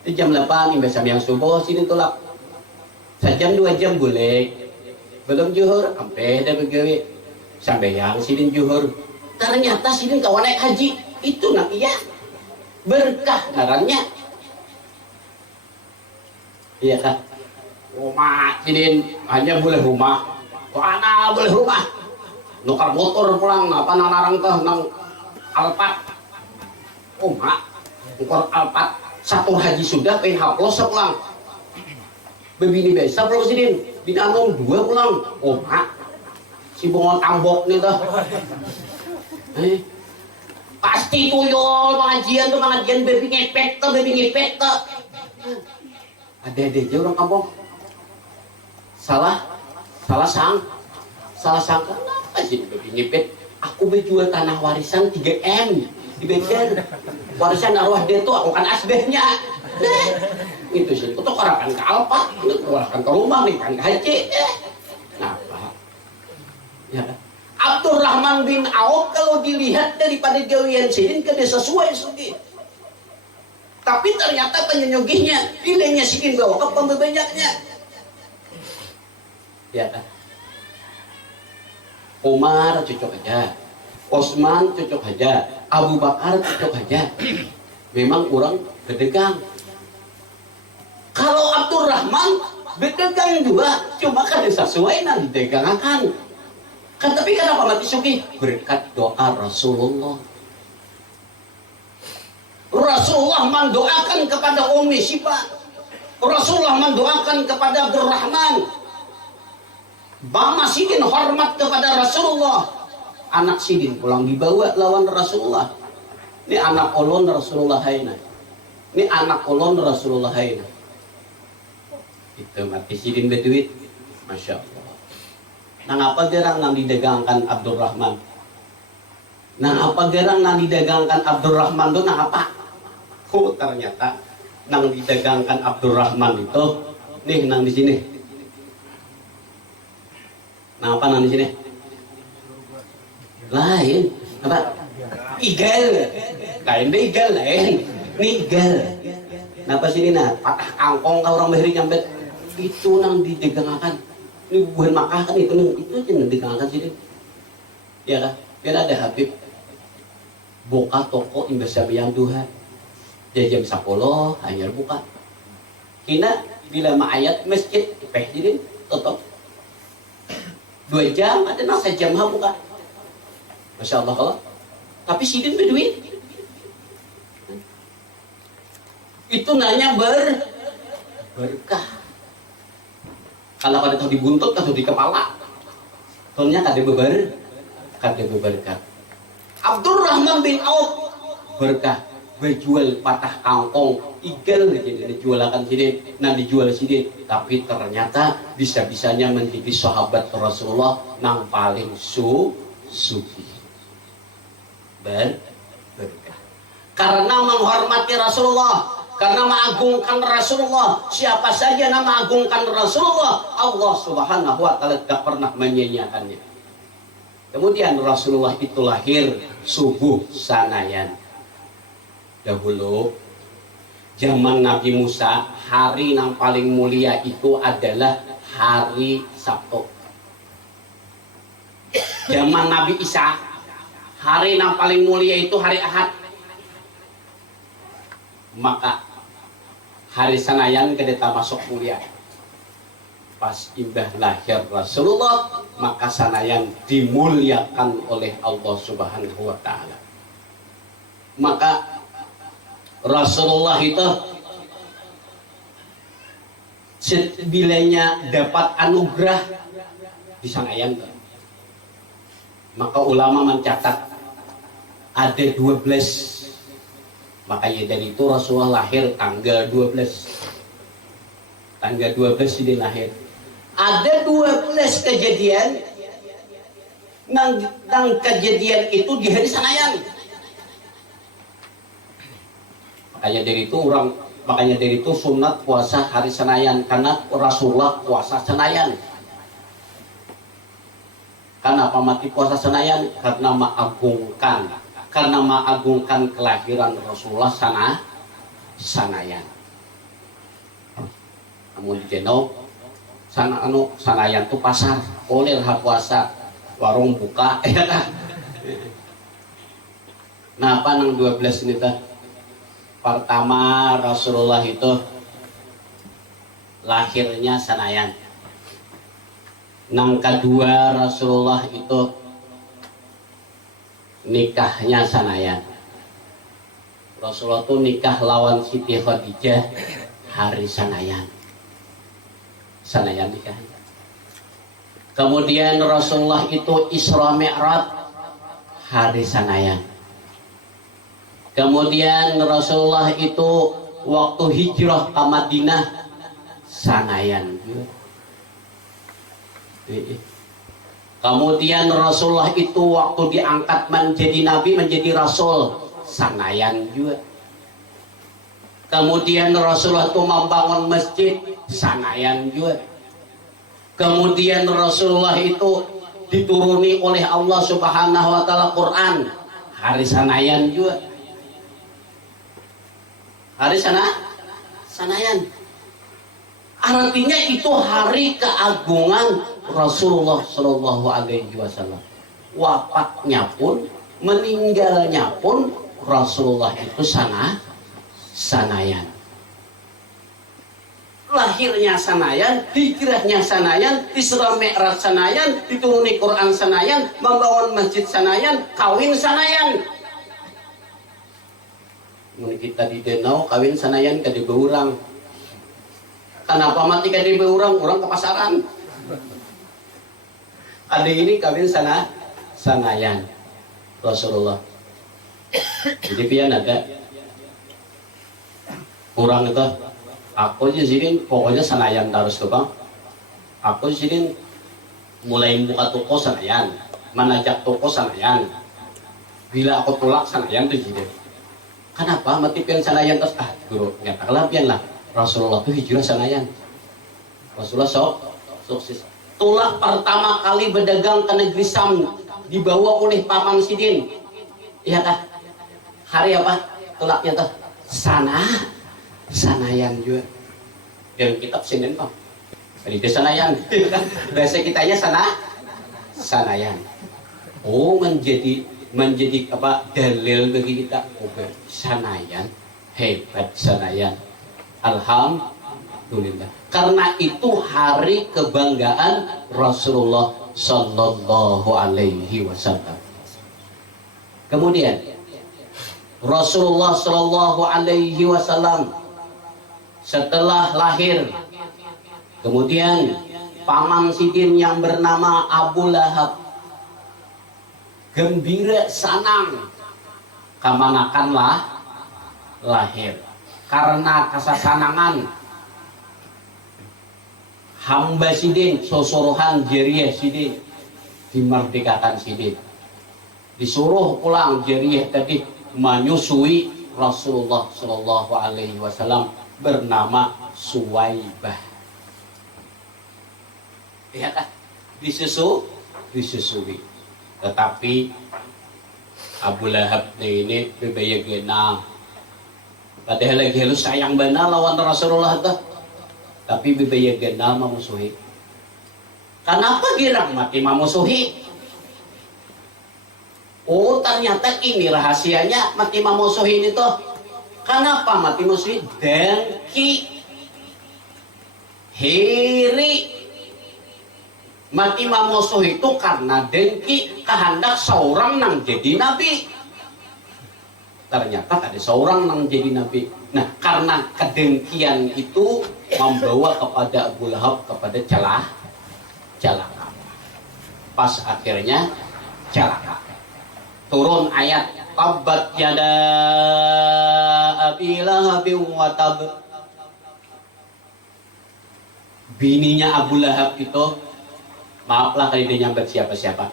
di jam 8 imbas yang subuh sidin tolak sejam 2 jam boleh belum juhur sampai ada begawe sampai yang sidin juhur ternyata sidin kawan naik haji itu nak iya berkah ngarannya iya kan rumah sidin hanya boleh rumah kok anak boleh rumah nukar motor pulang apa narang teh nang Alphard mak nukar Alphard satu haji sudah pengen haplos pulang begini biasa pulang sidin binatang 2 pulang. Oh mak si bongol tambok nih tuh pasti tuyul pengajian baby ngepet tuh ada aja orang kampung salah sangka kenapa sih baby ngepet aku berjual tanah warisan 3M di Banjar warisan arwah dia tuh aku kan asbehnya itu sih, itu orang ke Alphard, orang ke rumah nih kan ke haji. Kenapa? Ya. Abdurrahman bin Auf kalau dilihat daripada gawian sidin ke desa sesuai sugi. Tapi ternyata penyunyugihnya pilihnya sidin bawa ke pembebanyaknya. Ya kan? Umar cocok aja, Osman cocok aja, Abu Bakar cocok aja. Memang orang berdagang. Kalau Abdurrahman berdagang juga, cuma kan sesuai nanti dagangakan. Kan tapi kenapa mati suki? Berkat doa Rasulullah. Rasulullah mendoakan kepada Ummi Sifah. Rasulullah mendoakan kepada Abdurrahman. Mama sidin hormat kepada Rasulullah. Anak sidin pulang dibawa lawan Rasulullah. Ini anak olon Rasulullah haina. Ini anak olon Rasulullah haina. Itu mati sidin berduit, masya Allah. Nang apa gerang nang didagangkan Abdurrahman? Nang apa gerang nang didagangkan Abdurrahman itu nang apa? Oh ternyata nang didagangkan Abdurrahman itu nih nang di sini. Nang apa nang di sini? Lain apa? Igal, kain igal lain, nigal. Napa sini nah? Patah kangkong kau orang behri nyambet. Itu nang didagangakan ini bukan makan itu aja nang didagangakan sini ya kan kan ada Habib buka toko imbas yang Tuhan jam 10 hanya buka Kina bila maayat masjid jadi tutup 2 jam ada nasa jam buka. Masya Allah kalau tapi sidin berduit itu nanya berkah. Kalau kada tahu dibuntut atau di kepala tolnya kada berkah. Abdurrahman bin Auf berkah berjual patah kangkong igal jadi dijualakan sini nah dijual sini tapi ternyata bisa-bisanya menjadi sahabat Rasulullah yang paling suci berkah karena menghormati Rasulullah, karena mengagungkan Rasulullah. Siapa saja yang mengagungkan Rasulullah, Allah Subhanahu wa taala tidak pernah menyia-nyiakannya. Kemudian Rasulullah itu lahir subuh sanayan. Dahulu zaman Nabi Musa, hari yang paling mulia itu adalah hari Sabtu. Zaman Nabi Isa, hari yang paling mulia itu hari Ahad. Maka hari sanayan kedeta masuk mulia. Pas imbah lahir Rasulullah, maka sanayan dimuliakan oleh Allah Subhanahu wa taala. Maka Rasulullah itu bilanya dapat anugerah di sanayan. Maka ulama mencatat ada 12. Makanya dari itu Rasulullah lahir tanggal 12. Tanggal 12 dia lahir. Ada 12 kejadian. Nang kejadian itu di hari sanayan. Makanya dari itu sunat puasa hari sanayan karena Rasulullah puasa sanayan. Kenapa mati puasa senayan? Karena mengagungkan kelahiran Rasulullah sanayan. Namun di Jeno sanayan itu pasar, oleh puasa, warung buka, ya kan? Nah, apa nang 12 ini teh? Pertama Rasulullah itu lahirnya sanayan. Nang kedua Rasulullah itu nikahnya sanayan. Rasulullah itu nikah lawan Siti Khadijah hari sanayan. Sanayan nikahnya. Kemudian Rasulullah itu Isra Mi'raj hari sanayan. Kemudian Rasulullah itu waktu hijrah ke Madinah sanayan. Kemudian Rasulullah itu waktu diangkat menjadi nabi, menjadi rasul sanayan juga. Kemudian Rasulullah itu membangun masjid sanayan juga. Kemudian Rasulullah itu dituruni oleh Allah Subhanahu wa taala Quran hari sanayan juga. Hari sanayan. Artinya itu hari keagungan Rasulullah Shallallahu Alaihi Wasallam. Wafatnya pun, meninggalnya pun Rasulullah itu sanayan. Lahirnya sanayan, hijrahnya sanayan, Isra Mi'raj sanayan, dituruni Quran sanayan, membangun masjid sanayan, kawin sanayan. Kita di Denau kawin sanayan ke Beurang. Kenapa mati ke Beurang? Orang ke pasaran. Ada ini kawin sanayan Rasulullah. Jadi pian ada kurang itu. Aku aja sini pokoknya sanayan terus tuh bang. Aku sini mulai buka toko sanayan, menajak toko sanayan. Bila aku tolak sanayan tuh jadi. Kenapa mati pian sanayan terus? Guru nyata kelapian lah. Rasulullah itu hijrah sanayan. Rasulullah sukses. Tolak pertama kali berdagang ke negeri Sam dibawa oleh paman Sidin. Iya kah? Hari apa? Tolaknya tuh sanayan juga. Dan kitab Senin bang. Jadi sanayan. Bahasa kitanya sanayan. Oh menjadi apa dalil bagi kita. Oh sanayan hebat sanayan. Alhamdulillah. Karena itu hari kebanggaan Rasulullah Sallallahu Alaihi Wasallam. Kemudian Rasulullah Sallallahu Alaihi Wasallam setelah lahir, kemudian paman Sidin yang bernama Abu Lahab gembira sanang kamanakanlah lahir, karena kesasanangan hamba Sidin sosorohan Jariyah Sidin dimerdekakan Sidin, disuruh pulang Jariyah tadi menyusui Rasulullah Shallallahu Alaihi Wasallam bernama Suwaibah. Ya kan? Disusui. Tetapi Abu Lahab ini bebaya genang. Padahal lagi halus sayang benar lawan Rasulullah tuh. Tapi bebaya genang memusuhi. Kenapa girang mati memusuhi? Oh, ternyata ini rahasianya mati memusuhi ini tuh. Kenapa mati musuhi? Dengki, hiri. Mati memusuhi itu karena dengki kehendak seorang nang jadi nabi. Ternyata ada seorang nang jadi nabi. Nah, karena kedengkian itu membawa kepada Abu Lahab kepada celaka. Pas akhirnya celaka. Turun ayat Tabbat yada Abi Lahabin wa tab. Bininya Abu Lahab itu, maaflah kalau dia nyambat siapa-siapa.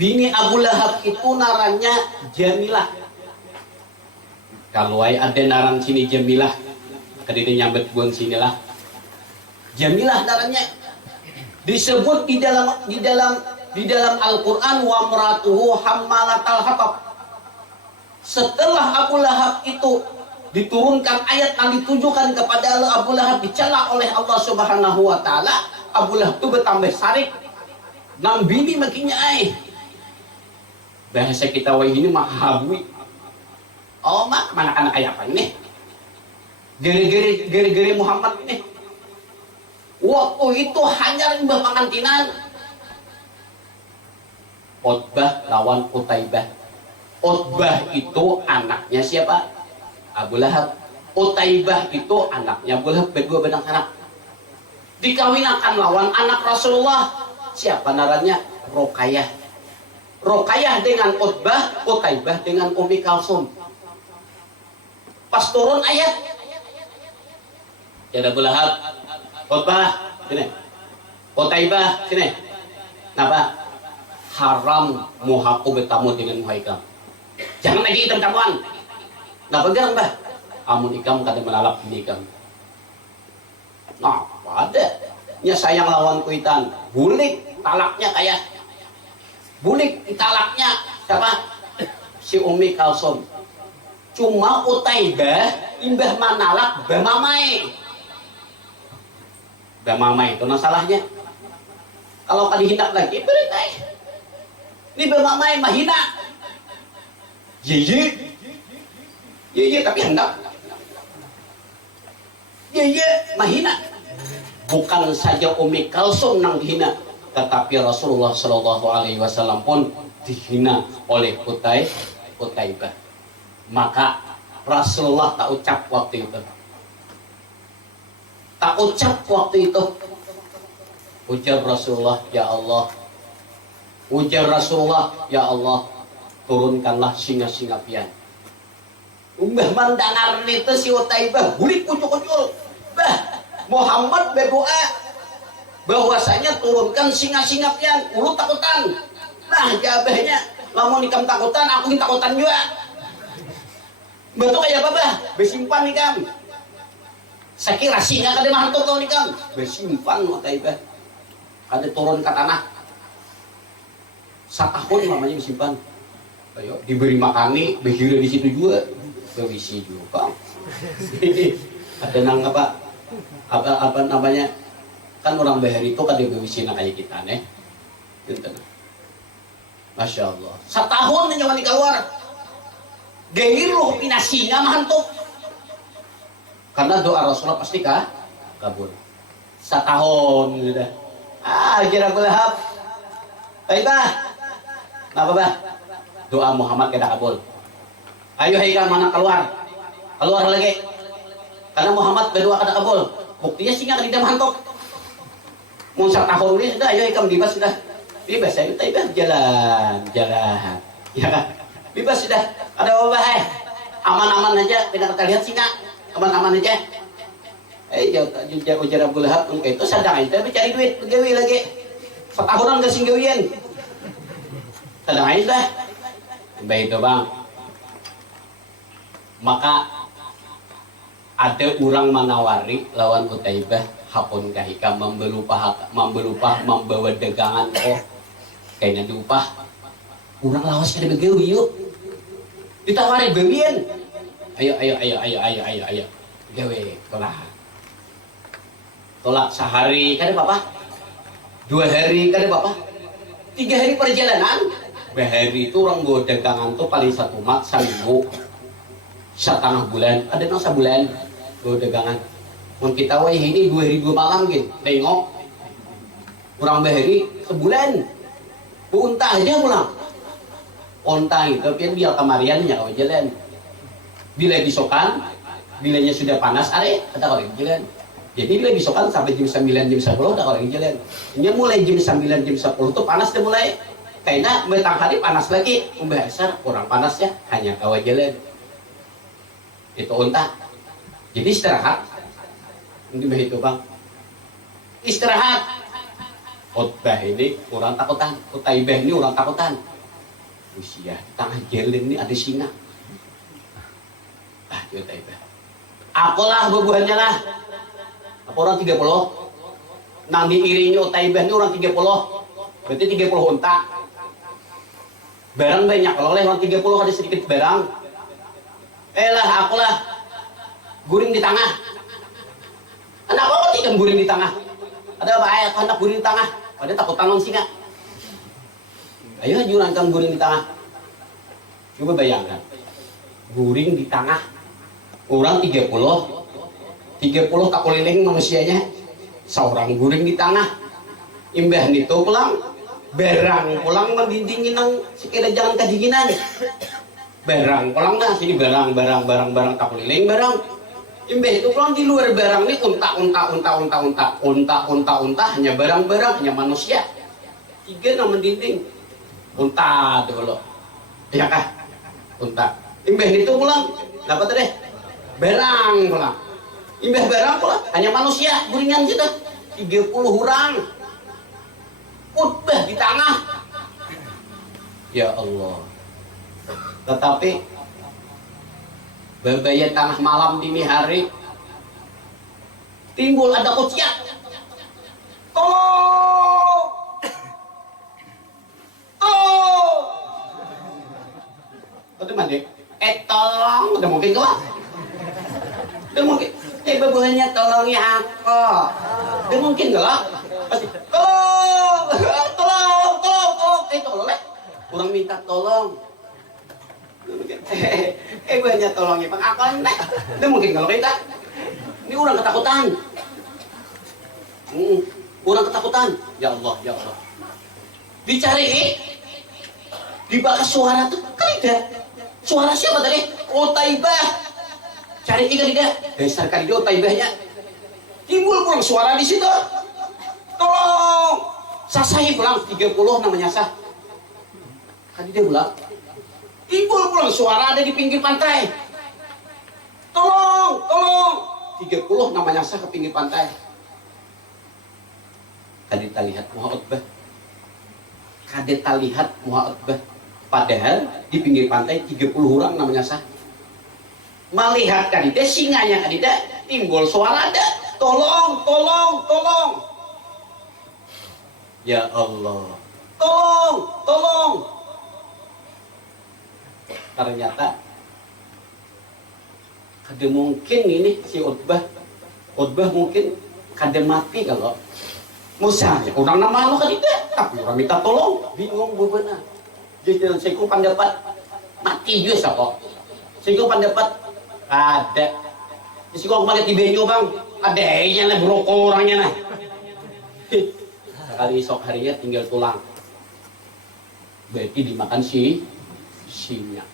Bini Abu Lahab itu narannya Jamilah. Kalau ada naran sini Jamilah, kalau dia nyambat buang sinilah. Jamilah narannya. Disebut di dalam Al-Quran wa mratuhu hammalatal hatab. Setelah Abu Lahab itu diturunkan ayat yang ditujukan kepada Abu Lahab dicela oleh Allah Subhanahu wa taala, Abu Lahab itu bertambah sarik. Nang bini makinnya bahasa kita wah ini mah habui. Oh mak kemana anak kayak apa ini? Gere-gere Muhammad ini. Waktu itu hanya mbah pengantinan. Utbah lawan Utaibah. Utbah itu anaknya siapa? Abu Lahab. Utaibah itu anaknya Abu Lahab, berdua benang anak. Dikawinakan lawan anak Rasulullah. Siapa narannya? Rokayah. Rokayah dengan Utbah, Utaibah dengan Ummi Kalsum. Pas turun ayat, ya Abu Lahab, Utbah, sini. Utaibah, sini. Napa? Haram muhaku bertamu dengan muhaikam. Jangan lagi hitam camuan. Nah pegang bah. Amun ikam kada melalap ini ikam. Nah ada. Nya sayang lawan kuitan. Bulik talaknya kayak. Bulik talaknya siapa? Si Ummi Kalsum. Cuma Utaibah imbah manalak bamamai. Bamamai itu masalahnya. Kalau kada hindak lagi beritai. Ini bamamai mahina. Ye tapi hendak. Ye mahina. Bukan saja Ummi Kalsum nang dihina, tetapi Rasulullah Shallallahu Alaihi Wasallam pun dihina oleh Utaibah. Maka Rasulullah tak ucap waktu itu. Tak ucap waktu itu. Ujar Rasulullah, ya Allah. Ujar Rasulullah, ya Allah. Turunkanlah singa-singa pian. Umbah mandangar itu si Utaibah bulik kucul-kucul. Bah, Muhammad berdoa bahwasanya turunkan singa-singa pian. Ulu takutan. Nah, jabahnya lamun ikam takutan, aku takutan juga. Betul kayak apa bah? Besimpan ikam. Sakira singa kada mantuk kau ikam. Besimpan Utaibah. Kada turun ke tanah. Setahun namanya disimpan. Ayo diberi makani, behira di situ juga, berisi juga. Ada nang apa namanya? Kan orang behar itu kan berisi nak kayak kita nih. Masya Allah. Setahun nyawa di keluar. Gehir loh pinasinga mahantuk. Karena doa Rasulullah pasti kabul. Setahun sudah. Kira Abu Lahab. Baik bah. Apa bah? Doa Muhammad kada kabul. Ayo Haikal mana keluar. Keluar lagi. Karena Muhammad berdoa kada kabul. Buktinya singa kada mantok. Mau setahun ini sudah ayo Haikal bebas sudah. Bebas saya bebas jalan. Ya kan? Bebas sudah. Ada apa aman-aman aja, tidak kita lihat singa. Aman-aman aja. Ujar Abu Lahab itu sadang aja tapi cari duit gawe lagi setahunan gak sing gawian sadang aja dah baik itu bang. Maka ada orang menawari lawan Utaibah hapun kahika membawa dagangan kayaknya diupah orang lawas kada begawi yuk ditawari gawian ayo gawe tolak sehari kada apa-apa 2 hari kada apa-apa 3 hari perjalanan bahari itu orang bawa dagangan tuh paling 1 mak seminggu 1,5 bulan ada nang sebulan bawa dagangan mun kita wah ini 2 hari 2 malam gitu tengok orang bahari sebulan unta aja pulang unta itu biar kemariannya kau jalan bila disokan bilanya sudah panas ada kau jalan. Jadi bila besokan sampai jam 9 jam 10 udah orang jalan. Ini mulai jam 9 jam 10 tuh panas dia mulai. Karena betang hari panas lagi. Biasa kurang panas ya hanya kawat jalan. Itu unta. Jadi istirahat. Ini begitu bang. Istirahat. Utbah ini orang takutan. Utaibah ini orang takutan. Usia tengah jalan ini ada singa. Utaibah. Akulah bebuhannya lah. Apa orang 30 nang diiringi Utaibah ini orang 30 berarti 30 unta barang banyak kalau orang 30 ada sedikit barang akulah guring di tengah anak apa tidak guring di tengah ada apa aku anak guring di tengah pada takut tangan singa ayo juran kan guring di tengah coba bayangkan guring di tengah orang 30 tak keliling manusianya seorang guring di tengah imbah itu pulang berang pulang mendindingin nang sekira jangan kadinginan berang pulang dah sini barang tak keliling barang imbah itu pulang di luar barang ini unta hanya barang hanya manusia 3 nang mendinding unta dulu ya kah unta imbah itu pulang dapat deh berang pulang imbah barang pula hanya manusia guringan kita 30 orang Utbah di tengah ya Allah tetapi berbaya tengah malam dini hari timbul ada kuciak tolong betul mandi tolong udah mungkin tuh udah mungkin bebuhannya tolong ya aku dia mungkin gak lah pasti tolong tolong kurang minta tolong buahnya tolong ya bang aku dia mungkin kalau kita ini orang ketakutan orang ketakutan ya Allah dicari dibahas suara tuh kan tidak suara siapa tadi Utaibah cari tidak dasar kali dia Utaibahnya timbul pulang suara di situ tolong sasahi pulang 30 namanya sah kan dia pulang timbul pulang suara ada di pinggir pantai tolong 30 namanya sah ke pinggir pantai tadi kita lihat Utbah Utbah padahal di pinggir pantai 30 orang namanya sah melihat kadida singanya kadida timbul suara ada tolong ya Allah tolong ternyata kada mungkin ini si Utbah mungkin kada mati kalau misalnya orang nama lo kadida tapi orang minta tolong bingung bebenah jadi saya pendapat mati juga siapa saya pendapat ada. Isi kau kemarin di benyo bang, adanya lah broko orangnya nah. Sekali esok harinya tinggal tulang. Berarti dimakan sinya.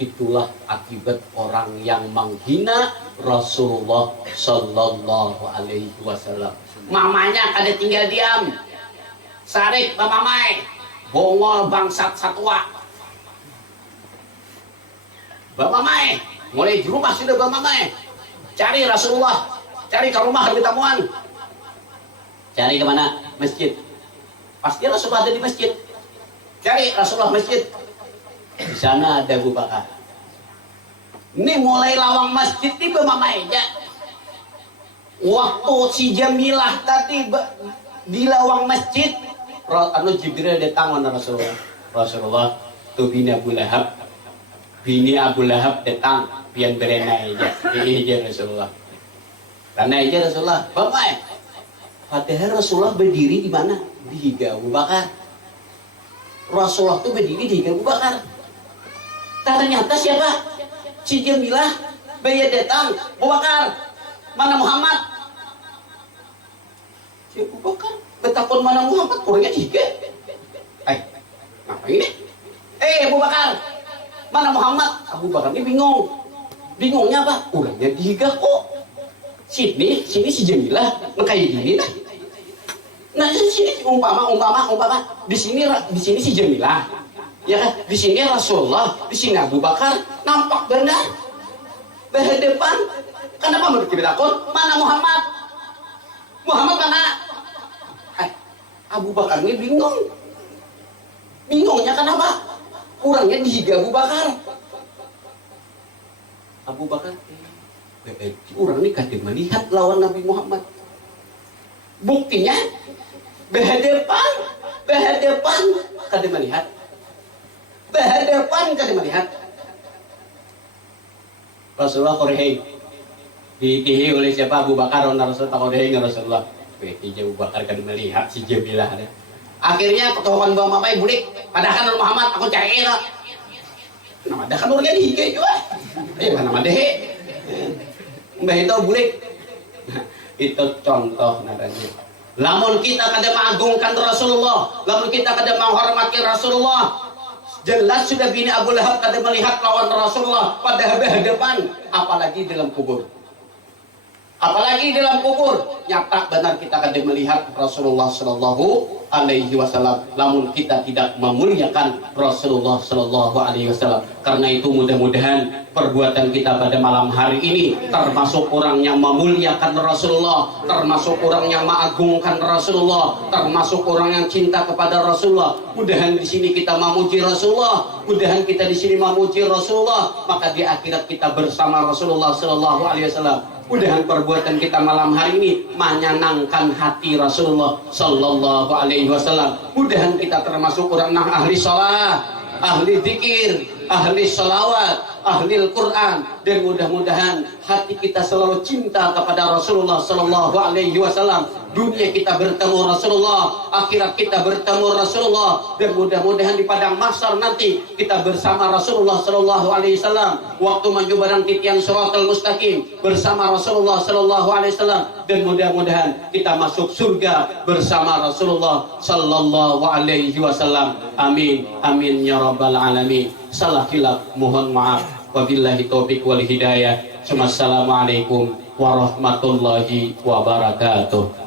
Itulah akibat orang yang menghina Rasulullah Sallallahu Alaihi Wasallam. Mamanya kada tinggal diam. Sarik mamai, bongol bangsat satwa. Mamai, mulai di rumah sudah mamai. Cari Rasulullah, cari ke rumah Habib Tamuan. Cari kemana? Masjid. Pasti Rasulullah ada di masjid. Cari Rasulullah masjid. Di sana ada Abu Bakar. Ini mulai lawang masjid ini bermamai aja. Waktu si Jamilah tadi di lawang masjid, Jibril datang kepada Rasulullah. Rasulullah tu bini Abu Lahab. Bini Abu Lahab datang pian berenai aja. Iya Rasulullah. Karena aja Rasulullah. Bapaknya. Padahal Rasulullah berdiri di mana? Di higa Abu Bakar. Rasulullah itu berdiri di higa Abu Bakar. Ternyata siapa? Si Jamilah bayar datang Abu Bakar. Mana Muhammad? Si Abu Bakar betakun mana Muhammad? Kurangnya tiga. Apa ini? Abu Bakar, mana Muhammad? Abu Bakar ini bingung. Bingungnya apa? Kurangnya tiga kok. Sini si Jamilah kayak gini lah. Nah di sini umpama di sini si Jamilah, ya kan? Di sini Rasulullah, di sini Abu Bakar, nampak benar berhadapan. Kenapa mereka takut? Mana Muhammad? Muhammad mana? Abu Bakar ini bingung. Bingungnya kenapa? Kurangnya dihiga Abu Bakar. Abu Bakar, orang ini kadang melihat lawan Nabi Muhammad. Buktinya berhadapan kadang melihat. Rasulullah koreheng ditihi oleh siapa? Abu Bakar. Rasulullah koreheng Rasulullah. Abu Bakar kadang melihat si Jamilah. Akhirnya ketahuan bawa mamai bulik. Padahal Muhammad aku cari lah. Nama dah kan orangnya dihiga juga. Nama deh. Mbah itu bulik. Itu contoh naranya. Lamun kita kada mengagungkan Rasulullah, lamun kita kada menghormati Rasulullah, jelas sudah bini Abu Lahab kada melihat lawan Rasulullah pada hadapan, apalagi dalam kubur. Apalagi dalam kubur, nyata benar kita kada melihat Rasulullah Sallallahu Alaihi Wasallam. Namun kita tidak memuliakan Rasulullah Sallallahu Alaihi Wasallam. Karena itu mudah-mudahan perbuatan kita pada malam hari ini termasuk orang yang memuliakan Rasulullah, termasuk orang yang mengagungkan Rasulullah, termasuk orang yang cinta kepada Rasulullah. Mudahan di sini kita memuji Rasulullah, mudahan kita di sini memuji Rasulullah, maka di akhirat kita bersama Rasulullah Sallallahu Alaihi Wasallam. Mudahan perbuatan kita malam hari ini menyenangkan hati Rasulullah Sallallahu Alaihi Wasallam. Mudahan kita termasuk orang yang ahli salat, ahli zikir, ahli salawat, ahli Al-Quran, dan mudah-mudahan hati kita selalu cinta kepada Rasulullah Sallallahu Alaihi Wasallam. Dunia kita bertemu Rasulullah, akhirat kita bertemu Rasulullah, dan mudah-mudahan di padang mahsyar nanti kita bersama Rasulullah Sallallahu Alaihi Wasallam. Waktu menuju barang titian Shiratal Mustaqim bersama Rasulullah Sallallahu Alaihi Wasallam, dan mudah-mudahan kita masuk surga bersama Rasulullah Sallallahu Alaihi Wasallam. Amin, amin ya rabbal alamin. Salah khilaf mohon maaf. Wabillahi taufiq wal hidayah. Assalamualaikum warahmatullahi wabarakatuh.